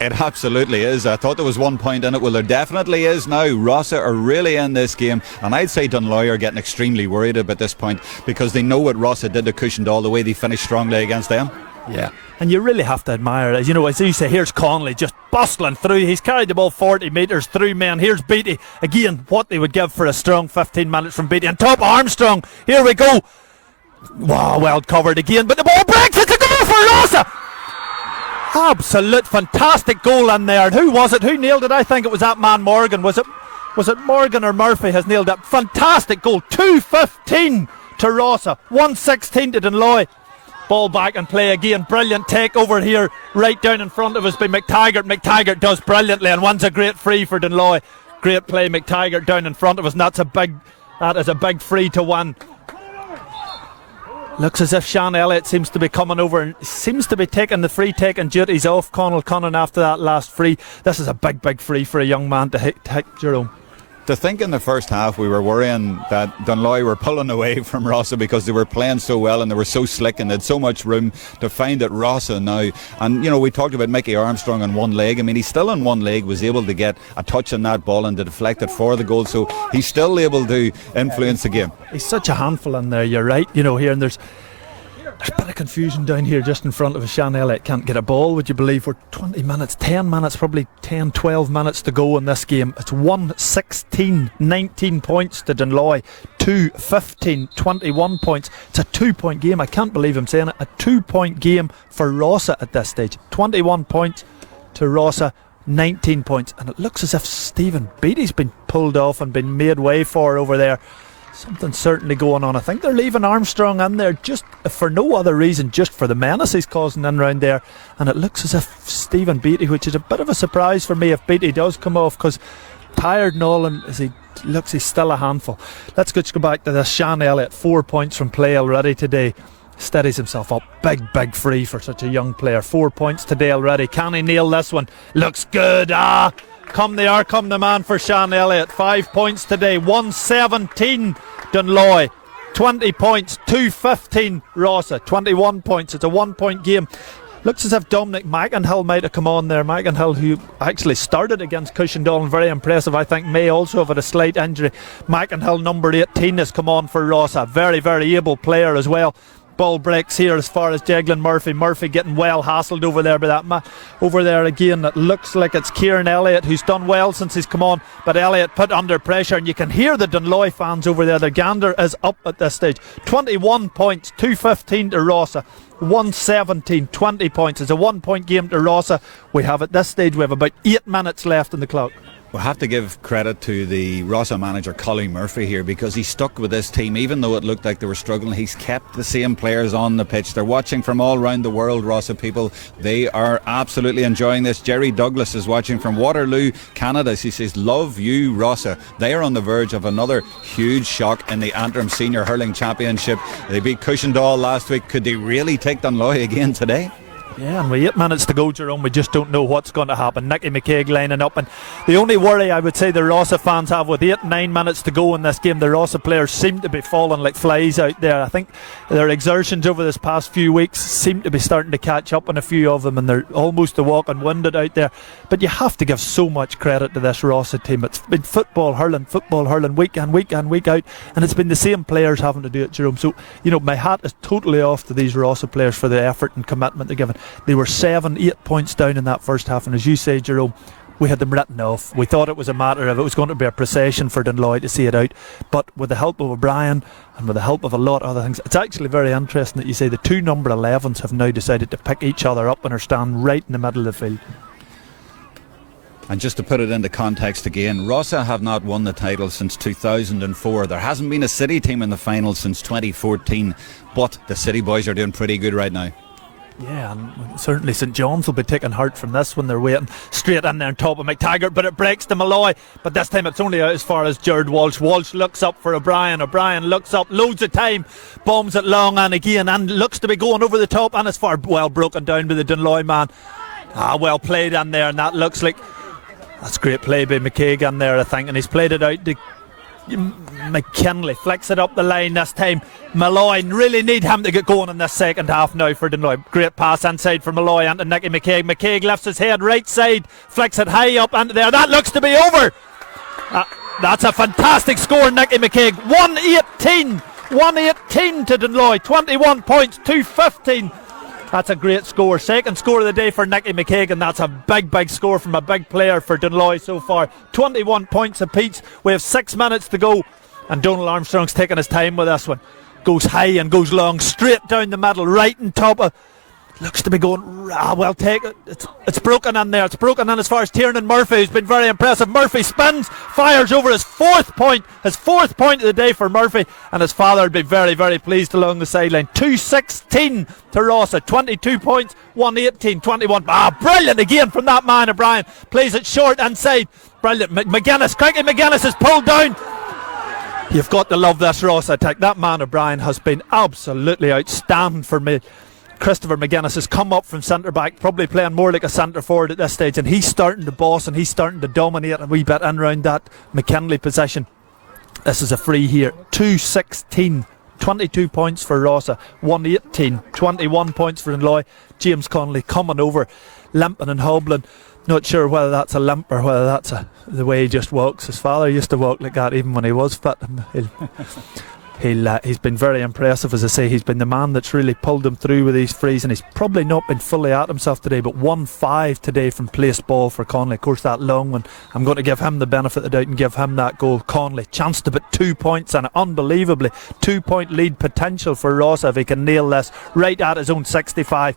It absolutely is. I thought there was 1 point in it. Well, there definitely is now. Rossa are really in this game, and I'd say Dunloy are getting extremely worried about this point because they know what Rossa did to Cushendall, the way they finished strongly against them. Yeah, and you really have to admire it. You know, as you say, here's Connolly just bustling through. He's carried the ball 40 metres through men. Here's Beattie. Again, what they would give for a strong 15 minutes from Beattie. And top Armstrong. Here we go. Wow, well covered again, but the ball breaks. It's a goal for Rossa. Absolute fantastic goal in there. And who was it? Who nailed it? I think it was that man Morgan. Was it Morgan or Murphy has nailed it? Fantastic goal. 2-15 to Rossa. 1-16 to Dunloy. Ball back and play again. Brilliant take over here right down in front of us by McTaggart. McTaggart does brilliantly and wins a great free for Dunloy. Great play, McTaggart down in front of us, and that is a big free to win. Looks as if Sean Elliott seems to be coming over and seems to be taking the free taking duties off Connell Connon after that last free. This is a big free for a young man to hit Jerome. To think in the first half we were worrying that Dunloy were pulling away from Rossa because they were playing so well and they were so slick and they had so much room, to find that Rossa now, and you know, we talked about Mickey Armstrong on one leg. I mean, he's still on one leg, was able to get a touch on that ball and to deflect it for the goal, so he's still able to influence the game. He's such a handful in there, you're right, you know, here, and there's a bit of confusion down here just in front of us. Sean Elliott can't get a ball, would you believe? We're 20 minutes, 10 minutes, probably 10, 12 minutes to go in this game. It's 1-16, 19 points to Dunloy, 2-15, 21 points. It's a 2 point game. I can't believe I'm saying it. A 2 point game for Rossa at this stage. 21 points to Rossa, 19 points. And it looks as if Stephen Beattie's been pulled off and been made way for over there. Something's certainly going on. I think they're leaving Armstrong in there just for no other reason, just for the menace he's causing in round there. And it looks as if Stephen Beattie, which is a bit of a surprise for me if Beattie does come off, because tired and all, and as he looks, he's still a handful. Let's go back to this. Sean Elliott, 4 points from play already today. Steadies himself up. Big free for such a young player. 4 points today already. Can he nail this one? Looks good. Come the man for Sean Elliott. 5 points today. 1-17 Dunloy. 20 points. 2-15 Rossa. 21 points. It's a 1 point game. Looks as if Dominic McInhill might have come on there. McInhill, who actually started against Cushendall, and very impressive. I think may also have had a slight injury. McInhill, number 18, has come on for Rossa. Very able player as well. Ball breaks here as far as Jeglin Murphy. Murphy getting well hassled over there by that over there again. It looks like it's Kieran Elliott, who's done well since he's come on, but Elliott put under pressure, and you can hear the Dunloy fans over there. The gander is up at this stage. 21 points, 2-15 to Rossa. 1-17, 20 points. It's a 1 point game to Rossa. We have at this stage, we have about 8 minutes left in the clock. We'll have to give credit to the Rossa manager, Colin Murphy, here, because he stuck with this team even though it looked like they were struggling. He's kept the same players on the pitch. They're watching from all around the world, Rossa people. They are absolutely enjoying this. Jerry Douglas is watching from Waterloo, Canada. He says, love you, Rossa. They are on the verge of another huge shock in the Antrim Senior Hurling Championship. They beat Cushendall last week. Could they really take Dunloy again today? Yeah, and with 8 minutes to go, Jerome, we just don't know what's going to happen. Nicky McCaig lining up, and the only worry I would say the Rossa fans have with 8-9 minutes to go in this game, the Rossa players seem to be falling like flies out there. I think their exertions over this past few weeks seem to be starting to catch up on a few of them, and they're almost a walking winded out there. But you have to give so much credit to this Rossa team. It's been football hurling, week in, week out, and it's been the same players having to do it, Jerome. So, my hat is totally off to these Rossa players for the effort and commitment they're given. They were 7-8 points down in that first half, and as you say, Jerome, we had them written off. We thought it was a matter of it was going to be a procession for Dunloy to see it out, but with the help of O'Brien and with the help of a lot of other things, it's actually very interesting that you say the two number 11s have now decided to pick each other up and are standing right in the middle of the field. And just to put it into context again, Rossa have not won the title since 2004. There hasn't been a City team in the final since 2014, but the City boys are doing pretty good right now. Yeah, and certainly St John's will be taking heart from this when they're waiting straight in there on top of McTaggart, but it breaks to Malloy. But this time it's only out as far as Jared Walsh. Walsh looks up for O'Brien. O'Brien looks up, loads of time, bombs it long and again, and looks to be going over the top, and it's far well broken down by the Dunloy man. Well played in there, and that looks like that's great play by McCaig in there, I think, and he's played it out to McKinley. Flicks it up the line this time. Malloy really need him to get going in this second half now for Dunloy. Great pass inside for Malloy into Nicky McCaig. McCaig lifts his head right side, flicks it high up into there. That looks to be over. That's a fantastic score, Nicky McCaig. 118 to Dunloy. 21 points, 215. That's a great score. Second score of the day for Nicky McCaig, and that's a big score from a big player for Dunloy so far. 21 points apiece. We have 6 minutes to go, and Donald Armstrong's taking his time with this one. Goes high and goes long, straight down the middle, right on top of. Looks to be going, well, take it. It's broken in there. It's broken in as far as Tiernan Murphy, who's been very impressive. Murphy spins, fires over his fourth point of the day for Murphy, and his father would be very pleased along the sideline. 2-16 to Rossa, 22 points, 1-18, 21. Brilliant again from that man, O'Brien. Plays it short inside. Brilliant. McGuinness, Craigie McGuinness is pulled down. You've got to love this Rossa attack. That man, O'Brien, has been absolutely outstanding for me. Christopher McGuinness has come up from centre back, probably playing more like a centre forward at this stage, and he's starting to boss and he's starting to dominate a wee bit in around that McKinley position. This is a free here. 2-16, 22 points for Rossa, 1-18, 21 points for Dunloy. James Connolly coming over, limping and hobbling. Not sure whether that's a limp or whether that's the way he just walks. His father used to walk like that even when he was fit. He's been very impressive, as I say. He's been the man that's really pulled him through with these frees, and he's probably not been fully at himself today, but 1-5 today from place ball for Connolly. Of course, that long one, I'm going to give him the benefit of the doubt and give him that goal. Connolly, chance to put 2 points in it, unbelievably. 2-point lead potential for Rossa if he can nail this right at his own 65.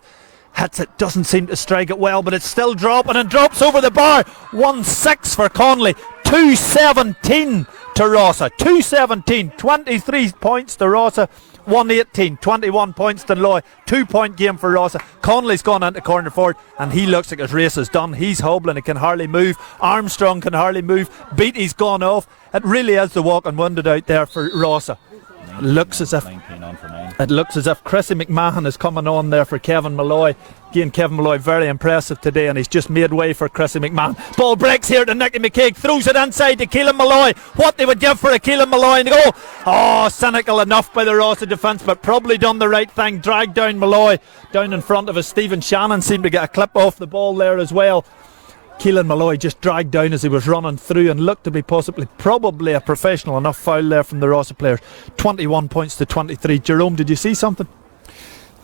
Hits it, doesn't seem to strike it well, but it's still dropping and drops over the bar. 1-6 for Connolly, 2-17 to Rossa. 2-17, 23 points to Rossa, 1-18, 21 points to Dunloy. 2 point game for Rossa. Connolly's gone into corner forward, and he looks like his race is done. He's hobbling, he can hardly move. Armstrong can hardly move. Beattie's gone off. It really is the walking wounded out there for Rossa. It looks as if Chrissy McMahon is coming on there for Kevin Malloy. Again, Kevin Malloy very impressive today, and he's just made way for Chrissy McMahon. Ball breaks here to Nicky McCaig, throws it inside to Keelan Malloy. What they would give for a Keelan Malloy and goal. Cynical enough by the Rossa defence, but probably done the right thing. Dragged down Malloy down in front of us. Stephen Shannon seemed to get a clip off the ball there as well. Keelan Malloy just dragged down as he was running through and looked to be probably a professional enough foul there from the Rossa players. 21 points to 23. Jerome, did you see something?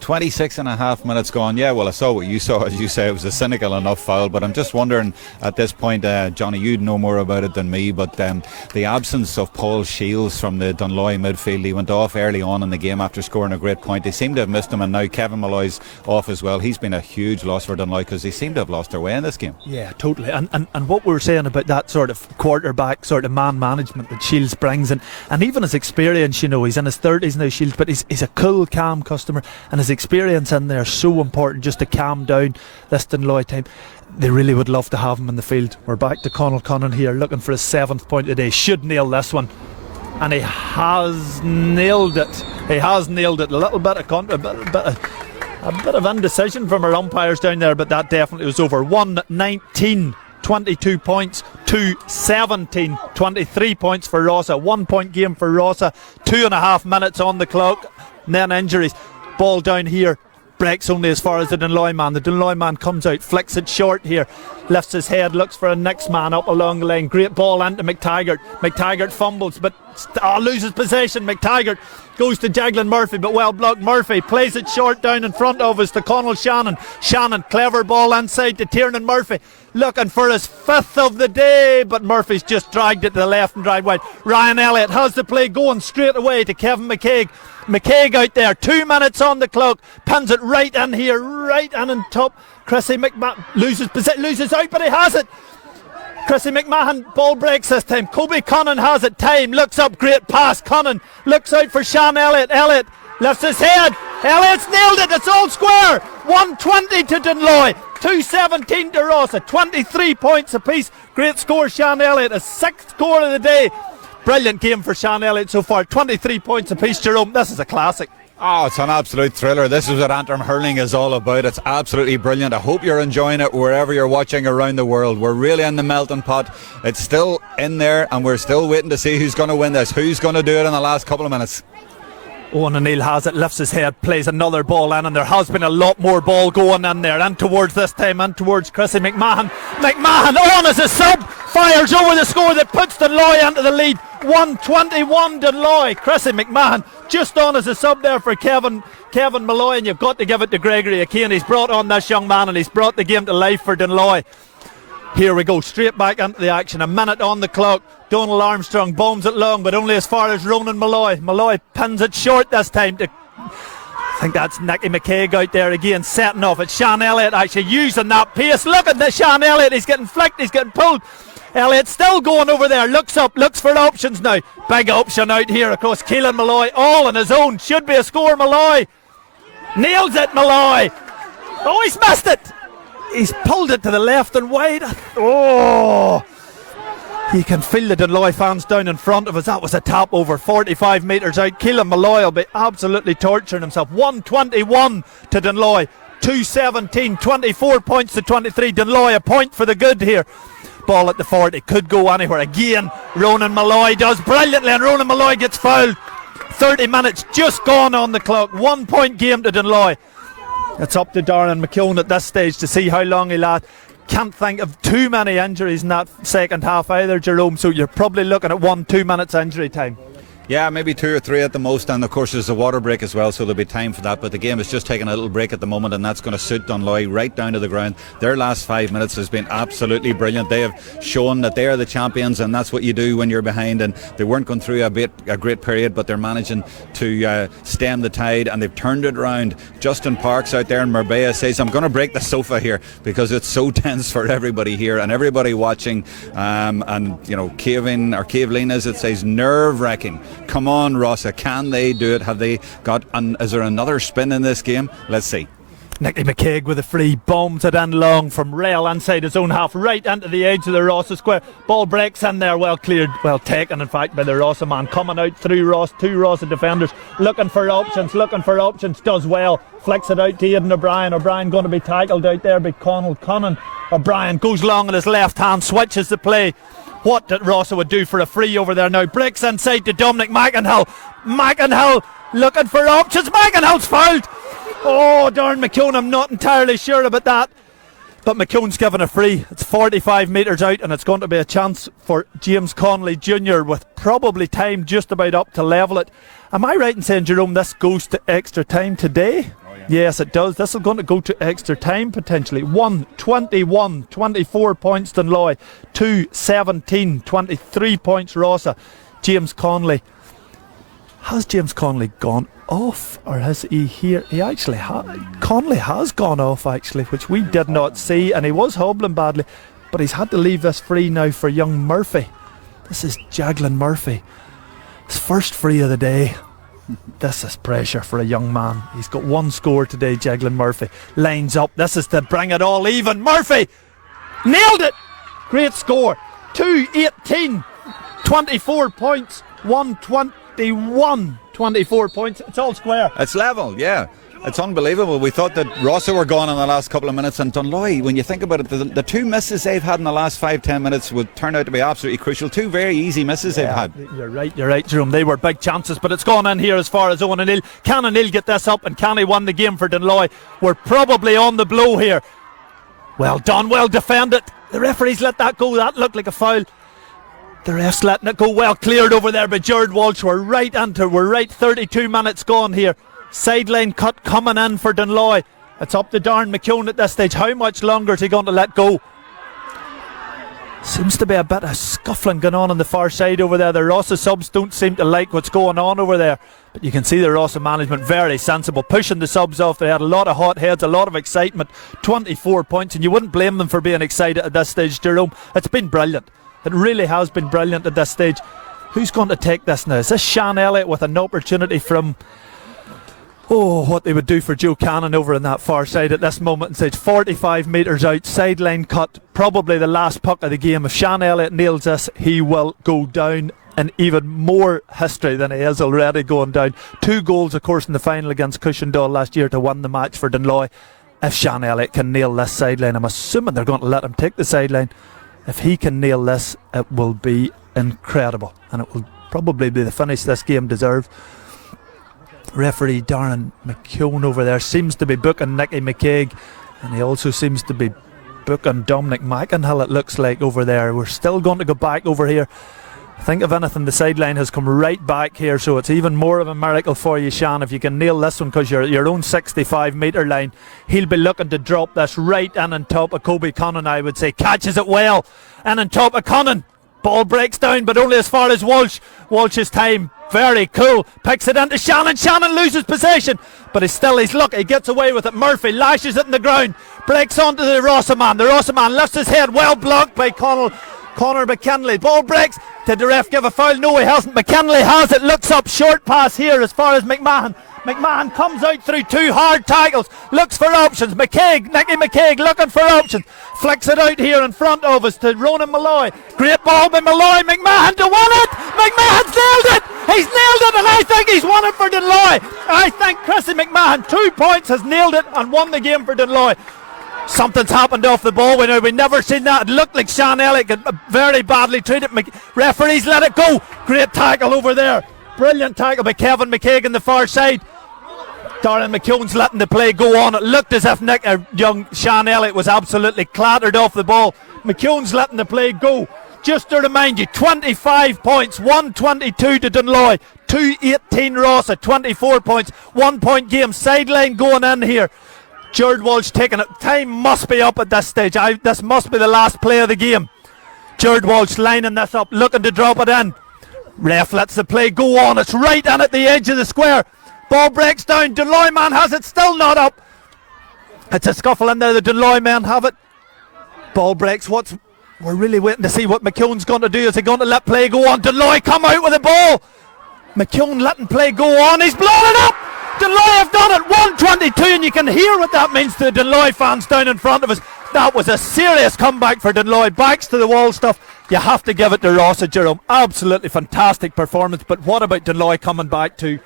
26 and a half minutes gone. Yeah, well, I saw what you saw. As you say, it was a cynical enough foul, but I'm just wondering at this point, Johnny, you'd know more about it than me, but the absence of Paul Shields from the Dunloy midfield. He went off early on in the game after scoring a great point. They seem to have missed him, and now Kevin Malloy's off as well. He's been a huge loss for Dunloy because they seem to have lost their way in this game. Yeah, totally. And what we were saying about that sort of quarterback sort of man management that Shields brings in, and even his experience, you know, he's in his 30s now, Shields, but he's a cool, calm customer, and his experience in there is so important just to calm down this Dunloy team. They really would love to have him in the field. We're back to Conal Cunnan here, looking for his 7th point today. Should nail this one, and he has nailed it. A little bit of A bit of indecision from our umpires down there, but that definitely was over. 119, 22 points, 217, 23 points for Rossa. 1 point game for Rossa, 2.5 minutes on the clock, and then injuries. Ball down here, breaks only as far as the Dunloy man. The Dunloy man comes out, flicks it short here, lifts his head, looks for a next man up along the lane. Great ball into McTaggart. McTaggart fumbles but loses possession. McTaggart goes to Jaglin Murphy, but well blocked. Murphy plays it short down in front of us to Connell Shannon. Shannon, clever ball inside to Tiernan Murphy, looking for his 5th of the day, but Murphy's just dragged it to the left and drive wide. Ryan Elliott has the play going straight away to Kevin McCaig. McCaig out there, 2 minutes on the clock, pins it right in here, right in on top. Chrissy McMahon loses out, but he has it. Chrissy McMahon, ball breaks this time. Kobe Connon has it, time, looks up, great pass. Connon looks out for Sean Elliott. Elliott lifts his head. Elliott's nailed it, it's all square. 120 to Dunloy, 217 to Rossa, 23 points apiece. Great score, Sean Elliott, a 6th score of the day. Brilliant game for Sean Elliott so far. 23 points apiece, Jerome. This is a classic. Oh, it's an absolute thriller. This is what Antrim hurling is all about. It's absolutely brilliant. I hope you're enjoying it wherever you're watching around the world. We're really in the melting pot. It's still in there, and we're still waiting to see who's going to win this, who's going to do it in the last couple of minutes. Owen O'Neill has it, lifts his head, plays another ball in, and there has been a lot more ball going in there, and towards this time, and towards Chrissy McMahon. McMahon on as a sub, fires over the score that puts Dunloy into the lead. 121 Dunloy. Chrissy McMahon just on as a sub there for Kevin Malloy, and you've got to give it to Gregory Akane. He's brought on this young man and he's brought the game to life for Dunloy. Here we go, straight back into the action. A minute on the clock. Donald Armstrong bombs it long, but only as far as Ronan Malloy. Malloy pins it short this time to, I think that's Nicky McCaig out there again, setting off. It's Sean Elliott actually using that pace. Look at the Sean Elliott, he's getting flicked, he's getting pulled. Elliott still going over there, looks up, looks for options now. Big option out here across Keelan Malloy, all on his own. Should be a score, Malloy. Nails it, Malloy. Oh, he's missed it. He's pulled it to the left and wide. Oh, you can feel the Dunloy fans down in front of us. That was a tap over 45 metres out. Keelan Malloy will be absolutely torturing himself. 121 to Dunloy, 217, 24 points to 23. Dunloy a point for the good here. Ball at the 40, could go anywhere. Again, Ronan Malloy does brilliantly, and Ronan Malloy gets fouled. 30 minutes just gone on the clock. 1 point game to Dunloy. It's up to Darren McKeown at this stage to see how long he lasts. Can't think of too many injuries in that second half either, Jerome, so you're probably looking at 1-2 minutes injury time. Yeah, maybe 2 or 3 at the most, and of course there's a water break as well, so there'll be time for that. But the game is just taking a little break at the moment, and that's going to suit Dunloy right down to the ground. Their last 5 minutes has been absolutely brilliant. They have shown that they are the champions, and that's what you do when you're behind. And they weren't going through a great period, but they're managing to stem the tide, and they've turned it around. Justin Parks out there in Marbella says, I'm going to break the sofa here because it's so tense for everybody here and everybody watching. And you know, Cavelin, as it says, nerve-wracking. Come on, Rossa, can they do it? Have they got is there another spin in this game? Let's see. Nicky McCaig with a free, bombs it in long from rail inside his own half, right into the edge of the Rossa square. Ball breaks in there, well cleared, well taken in fact by the Rossa man. Coming out through Ross, 2 Rossa defenders, looking for options, does well, flicks it out to Aidan O'Brien. O'Brien going to be tackled out there by Conan. O'Brien goes long on his left hand, switches the play. What did Rossa would do for a free over there now. Breaks inside to Dominic McInhill. McInhill looking for options. McInhill's fouled. Oh, darn McKeown, I'm not entirely sure about that. But McKeown's given a free. It's 45 metres out, and it's going to be a chance for James Connolly Jr. with probably time just about up to level it. Am I right in saying, Jerome, this goes to extra time today? Yes, it does. This is going to go to extra time potentially. 121, 24 points Dunloy. 217, 23 points Rossa. James Connolly. Has James Connolly gone off, or has he here? He actually Connolly has gone off actually, which we did not see, and he was hobbling badly, but he's had to leave this free now for young Murphy. This is Jaglin Murphy. His first free of the day. This is pressure for a young man. He's got 1 score today, Jaglin Murphy. Lines up. This is to bring it all even. Murphy nailed it. Great score. 218, 24 points. 121, 24 points. It's all square. It's level, yeah. It's unbelievable. We thought that Rossa were gone in the last couple of minutes, and Dunloy, when you think about it, the two misses they've had in the last 5-10 minutes would turn out to be absolutely crucial. Two very easy misses they've had. You're right, Jerome. They were big chances, but it's gone in here as far as Owen O'Neill. Can O'Neill get this up, and can he win the game for Dunloy? We're probably on the blow here. Well done, well defended. The referees let that go. That looked like a foul. The ref's letting it go. Well cleared over there by Jared Walsh. We're right 32 minutes gone here. Sideline cut coming in for Dunloy. It's up to Darren McKeown at this stage. How much longer is he going to let go? Seems to be a bit of scuffling going on the far side over there. The Rossa subs don't seem to like what's going on over there. But you can see the Rossa management very sensible, pushing the subs off. They had a lot of hot heads, a lot of excitement. 24 points, and you wouldn't blame them for being excited at this stage, Jerome. It's been brilliant. It really has been brilliant at this stage. Who's going to take this now? Is this Sean Elliott with an opportunity from... what they would do for Joe Cannon over on that far side at this moment in stage. 45 metres out, sideline cut, probably the last puck of the game. If Sean Elliott nails this, he will go down in even more history than he is already going down. 2 goals, of course, in the final against Cushendall last year to win the match for Dunloy. If Sean Elliott can nail this sideline, I'm assuming they're going to let him take the sideline. If he can nail this, it will be incredible, and it will probably be the finish this game deserves. Referee Darren McKeown over there seems to be booking Nicky McKaig, and he also seems to be booking Dominic McInhill, it looks like, over there. We're still going to go back over here. I think if anything, the sideline has come right back here, so it's even more of a miracle for you, Sean, if you can nail this one, because you're at your own 65 metre line. He'll be looking to drop this right in on top of Kobe Connon, I would say. Catches it well in on top of Connon. Ball breaks down, but only as far as Walsh. Walsh's time, very cool. Picks it into Shannon. Shannon loses possession, but he's lucky. He gets away with it. Murphy lashes it in the ground. Breaks onto the Rossa man. The Rossa man lifts his head. Well blocked by Conor McKinley. Ball breaks. Did the ref give a foul? No, he hasn't. McKinley has it. Looks up. Short pass here as far as McMahon. McMahon comes out through 2 hard tackles, looks for options. Nicky McKaig looking for options, flicks it out here in front of us to Ronan Malloy. Great ball by Malloy. McMahon to win it. McMahon's nailed it. He's nailed it, and I think he's won it for Dunloy. I think Chrissy McMahon, 2 points, has nailed it and won the game for Dunloy. Something's happened off the ball. We never seen that. It looked like Sean Elliott got very badly treated. Referees let it go. Great tackle over there. Brilliant tackle by Kevin McKaig on the far side. Darren McKeown's letting the play go on. It looked as if young Sean Elliott was absolutely clattered off the ball. McKeown's letting the play go. Just to remind you, 25 points, 122 to Dunloy, 218 Rossa, 24 points, 1 point game. Sideline going in here. Jared Walsh taking it. Time must be up at this stage. This must be the last play of the game. Jared Walsh lining this up, looking to drop it in. Ref lets the play go on. It's right in at the edge of the square. Ball breaks down. Dunloy man has it, still not up. It's a scuffle in there. The Dunloy men have it. Ball breaks. We're really waiting to see what McKeown's going to do. Is he going to let play go on? Dunloy come out with the ball. McKeown letting play go on. He's blown it up. Dunloy have done it. 122, and you can hear what that means to the Dunloy fans down in front of us. That was a serious comeback for Dunloy. Backs to the wall stuff. You have to give it to Rossa, Jerome. Absolutely fantastic performance. But what about Dunloy coming back too?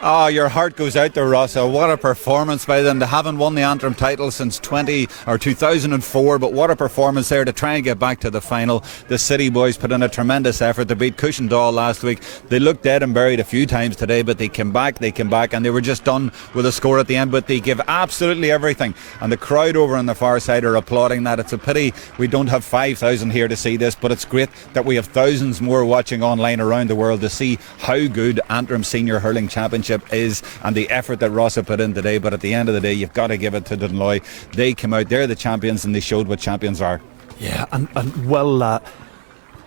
Oh, your heart goes out to Rossa. What a performance by them. They haven't won the Antrim title since 2004, but what a performance there to try and get back to the final. The City boys put in a tremendous effort. They beat Cushendall last week. They looked dead and buried a few times today, but they came back, and they were just done with a score at the end, but they give absolutely everything, and the crowd over on the far side are applauding that. It's a pity we don't have 5,000 here to see this, but it's great that we have thousands more watching online around the world to see how good Antrim Senior Hurling Championship is and the effort that Rossa put in today. But at the end of the day, you've got to give it to Dunloy. They came out, they're the champions, and they showed what champions are. Yeah, and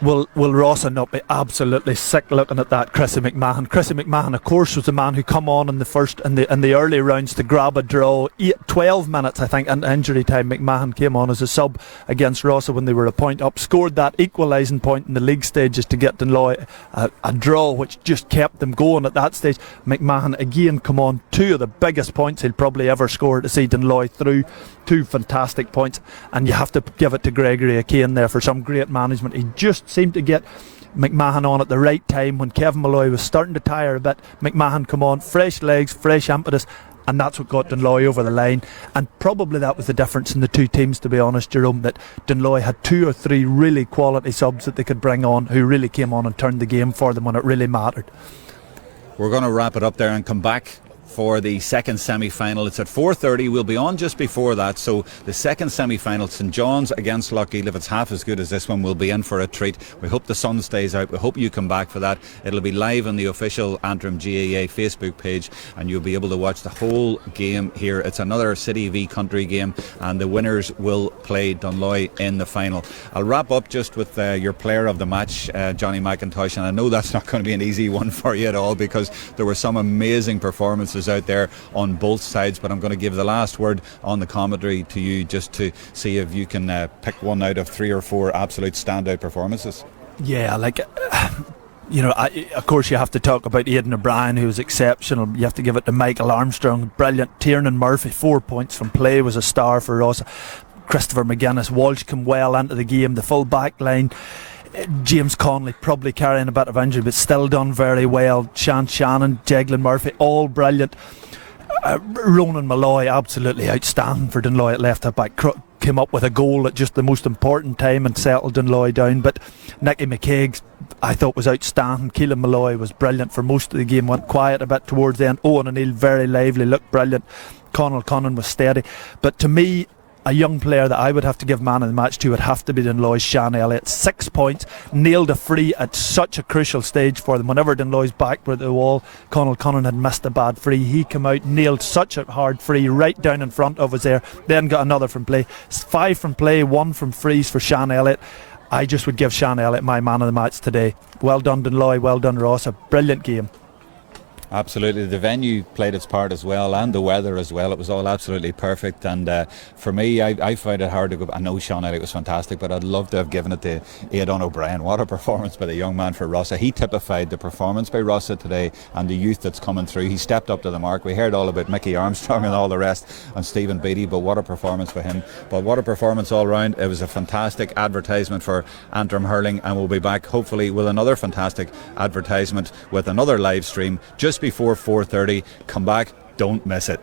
Will Rossa not be absolutely sick looking at that? Chrissy McMahon, of course, was the man who come on in the early rounds to grab a draw. 12 minutes, I think, in injury time. McMahon came on as a sub against Rossa when they were a point up, scored that equalising point in the league stages to get Dunloy a draw, which just kept them going at that stage. McMahon again come on, 2 of the biggest points he'll probably ever score to see Dunloy through. 2 fantastic points, and you have to give it to Gregory O'Kane there for some great management. He just seemed to get McMahon on at the right time when Kevin Malloy was starting to tire a bit. McMahon come on, fresh legs, fresh impetus, and that's what got Dunloy over the line. And probably that was the difference in the two teams, to be honest, Jerome, that Dunloy had 2 or 3 really quality subs that they could bring on, who really came on and turned the game for them when it really mattered. We're going to wrap it up there and come back for the second semi-final. It's at 4:30. We'll be on just before that. So the second semi-final, St John's against Lougheed. If it's half as good as this one, we'll be in for a treat. We hope the sun stays out. We hope you come back for that. It'll be live on the official Antrim GAA Facebook page, and you'll be able to watch the whole game here. It's another City v Country game, and the winners will play Dunloy in the final. I'll wrap up just with your player of the match, Johnny McIntosh, and I know that's not going to be an easy one for you at all, because there were some amazing performances out there on both sides, but I'm going to give the last word on the commentary to you, just to see if you can pick one out of 3 or 4 absolute standout performances. Yeah, of course you have to talk about Aidan O'Brien, who was exceptional. You have to give it to Michael Armstrong, brilliant. Tiernan Murphy, 4 points from play, was a star for Rossa. Christopher McGuinness, Walsh came well into the game. The full back line, James Conley probably carrying a bit of injury, but still done very well. Shannon, Jeglin Murphy, all brilliant. Ronan Malloy, absolutely outstanding for Dunloy at left back. Came up with a goal at just the most important time and settled Dunloy down. But Nicky McKaig, I thought, was outstanding. Keelan Malloy was brilliant for most of the game, went quiet a bit towards the end. Owen O'Neill, very lively, looked brilliant. Conal Connan was steady. But to me, a young player that I would have to give man of the match to would have to be Dunloy's Sean Elliott. 6 points, nailed a free at such a crucial stage for them. Whenever Dunloy's back were at the wall, Conal Connan had missed a bad free. He came out, nailed such a hard free right down in front of us there, then got another from play. 5 from play, 1 from frees for Sean Elliott. I just would give Sean Elliott my man of the match today. Well done Dunloy, well done Ross, a brilliant game. Absolutely, the venue played its part as well, and the weather as well. It was all absolutely perfect, and for me, I found it hard to go. I know Sean Elliott was fantastic, but I'd love to have given it to Aidan O'Brien. What a performance by the young man for Rossa. He typified the performance by Rossa today and the youth that's coming through. He stepped up to the mark. We heard all about Mickey Armstrong and all the rest, and Stephen Beattie, but what a performance by him. But what a performance all round. It was a fantastic advertisement for Antrim hurling, and we'll be back hopefully with another fantastic advertisement with another live stream just before 4:30. Come back, don't miss it.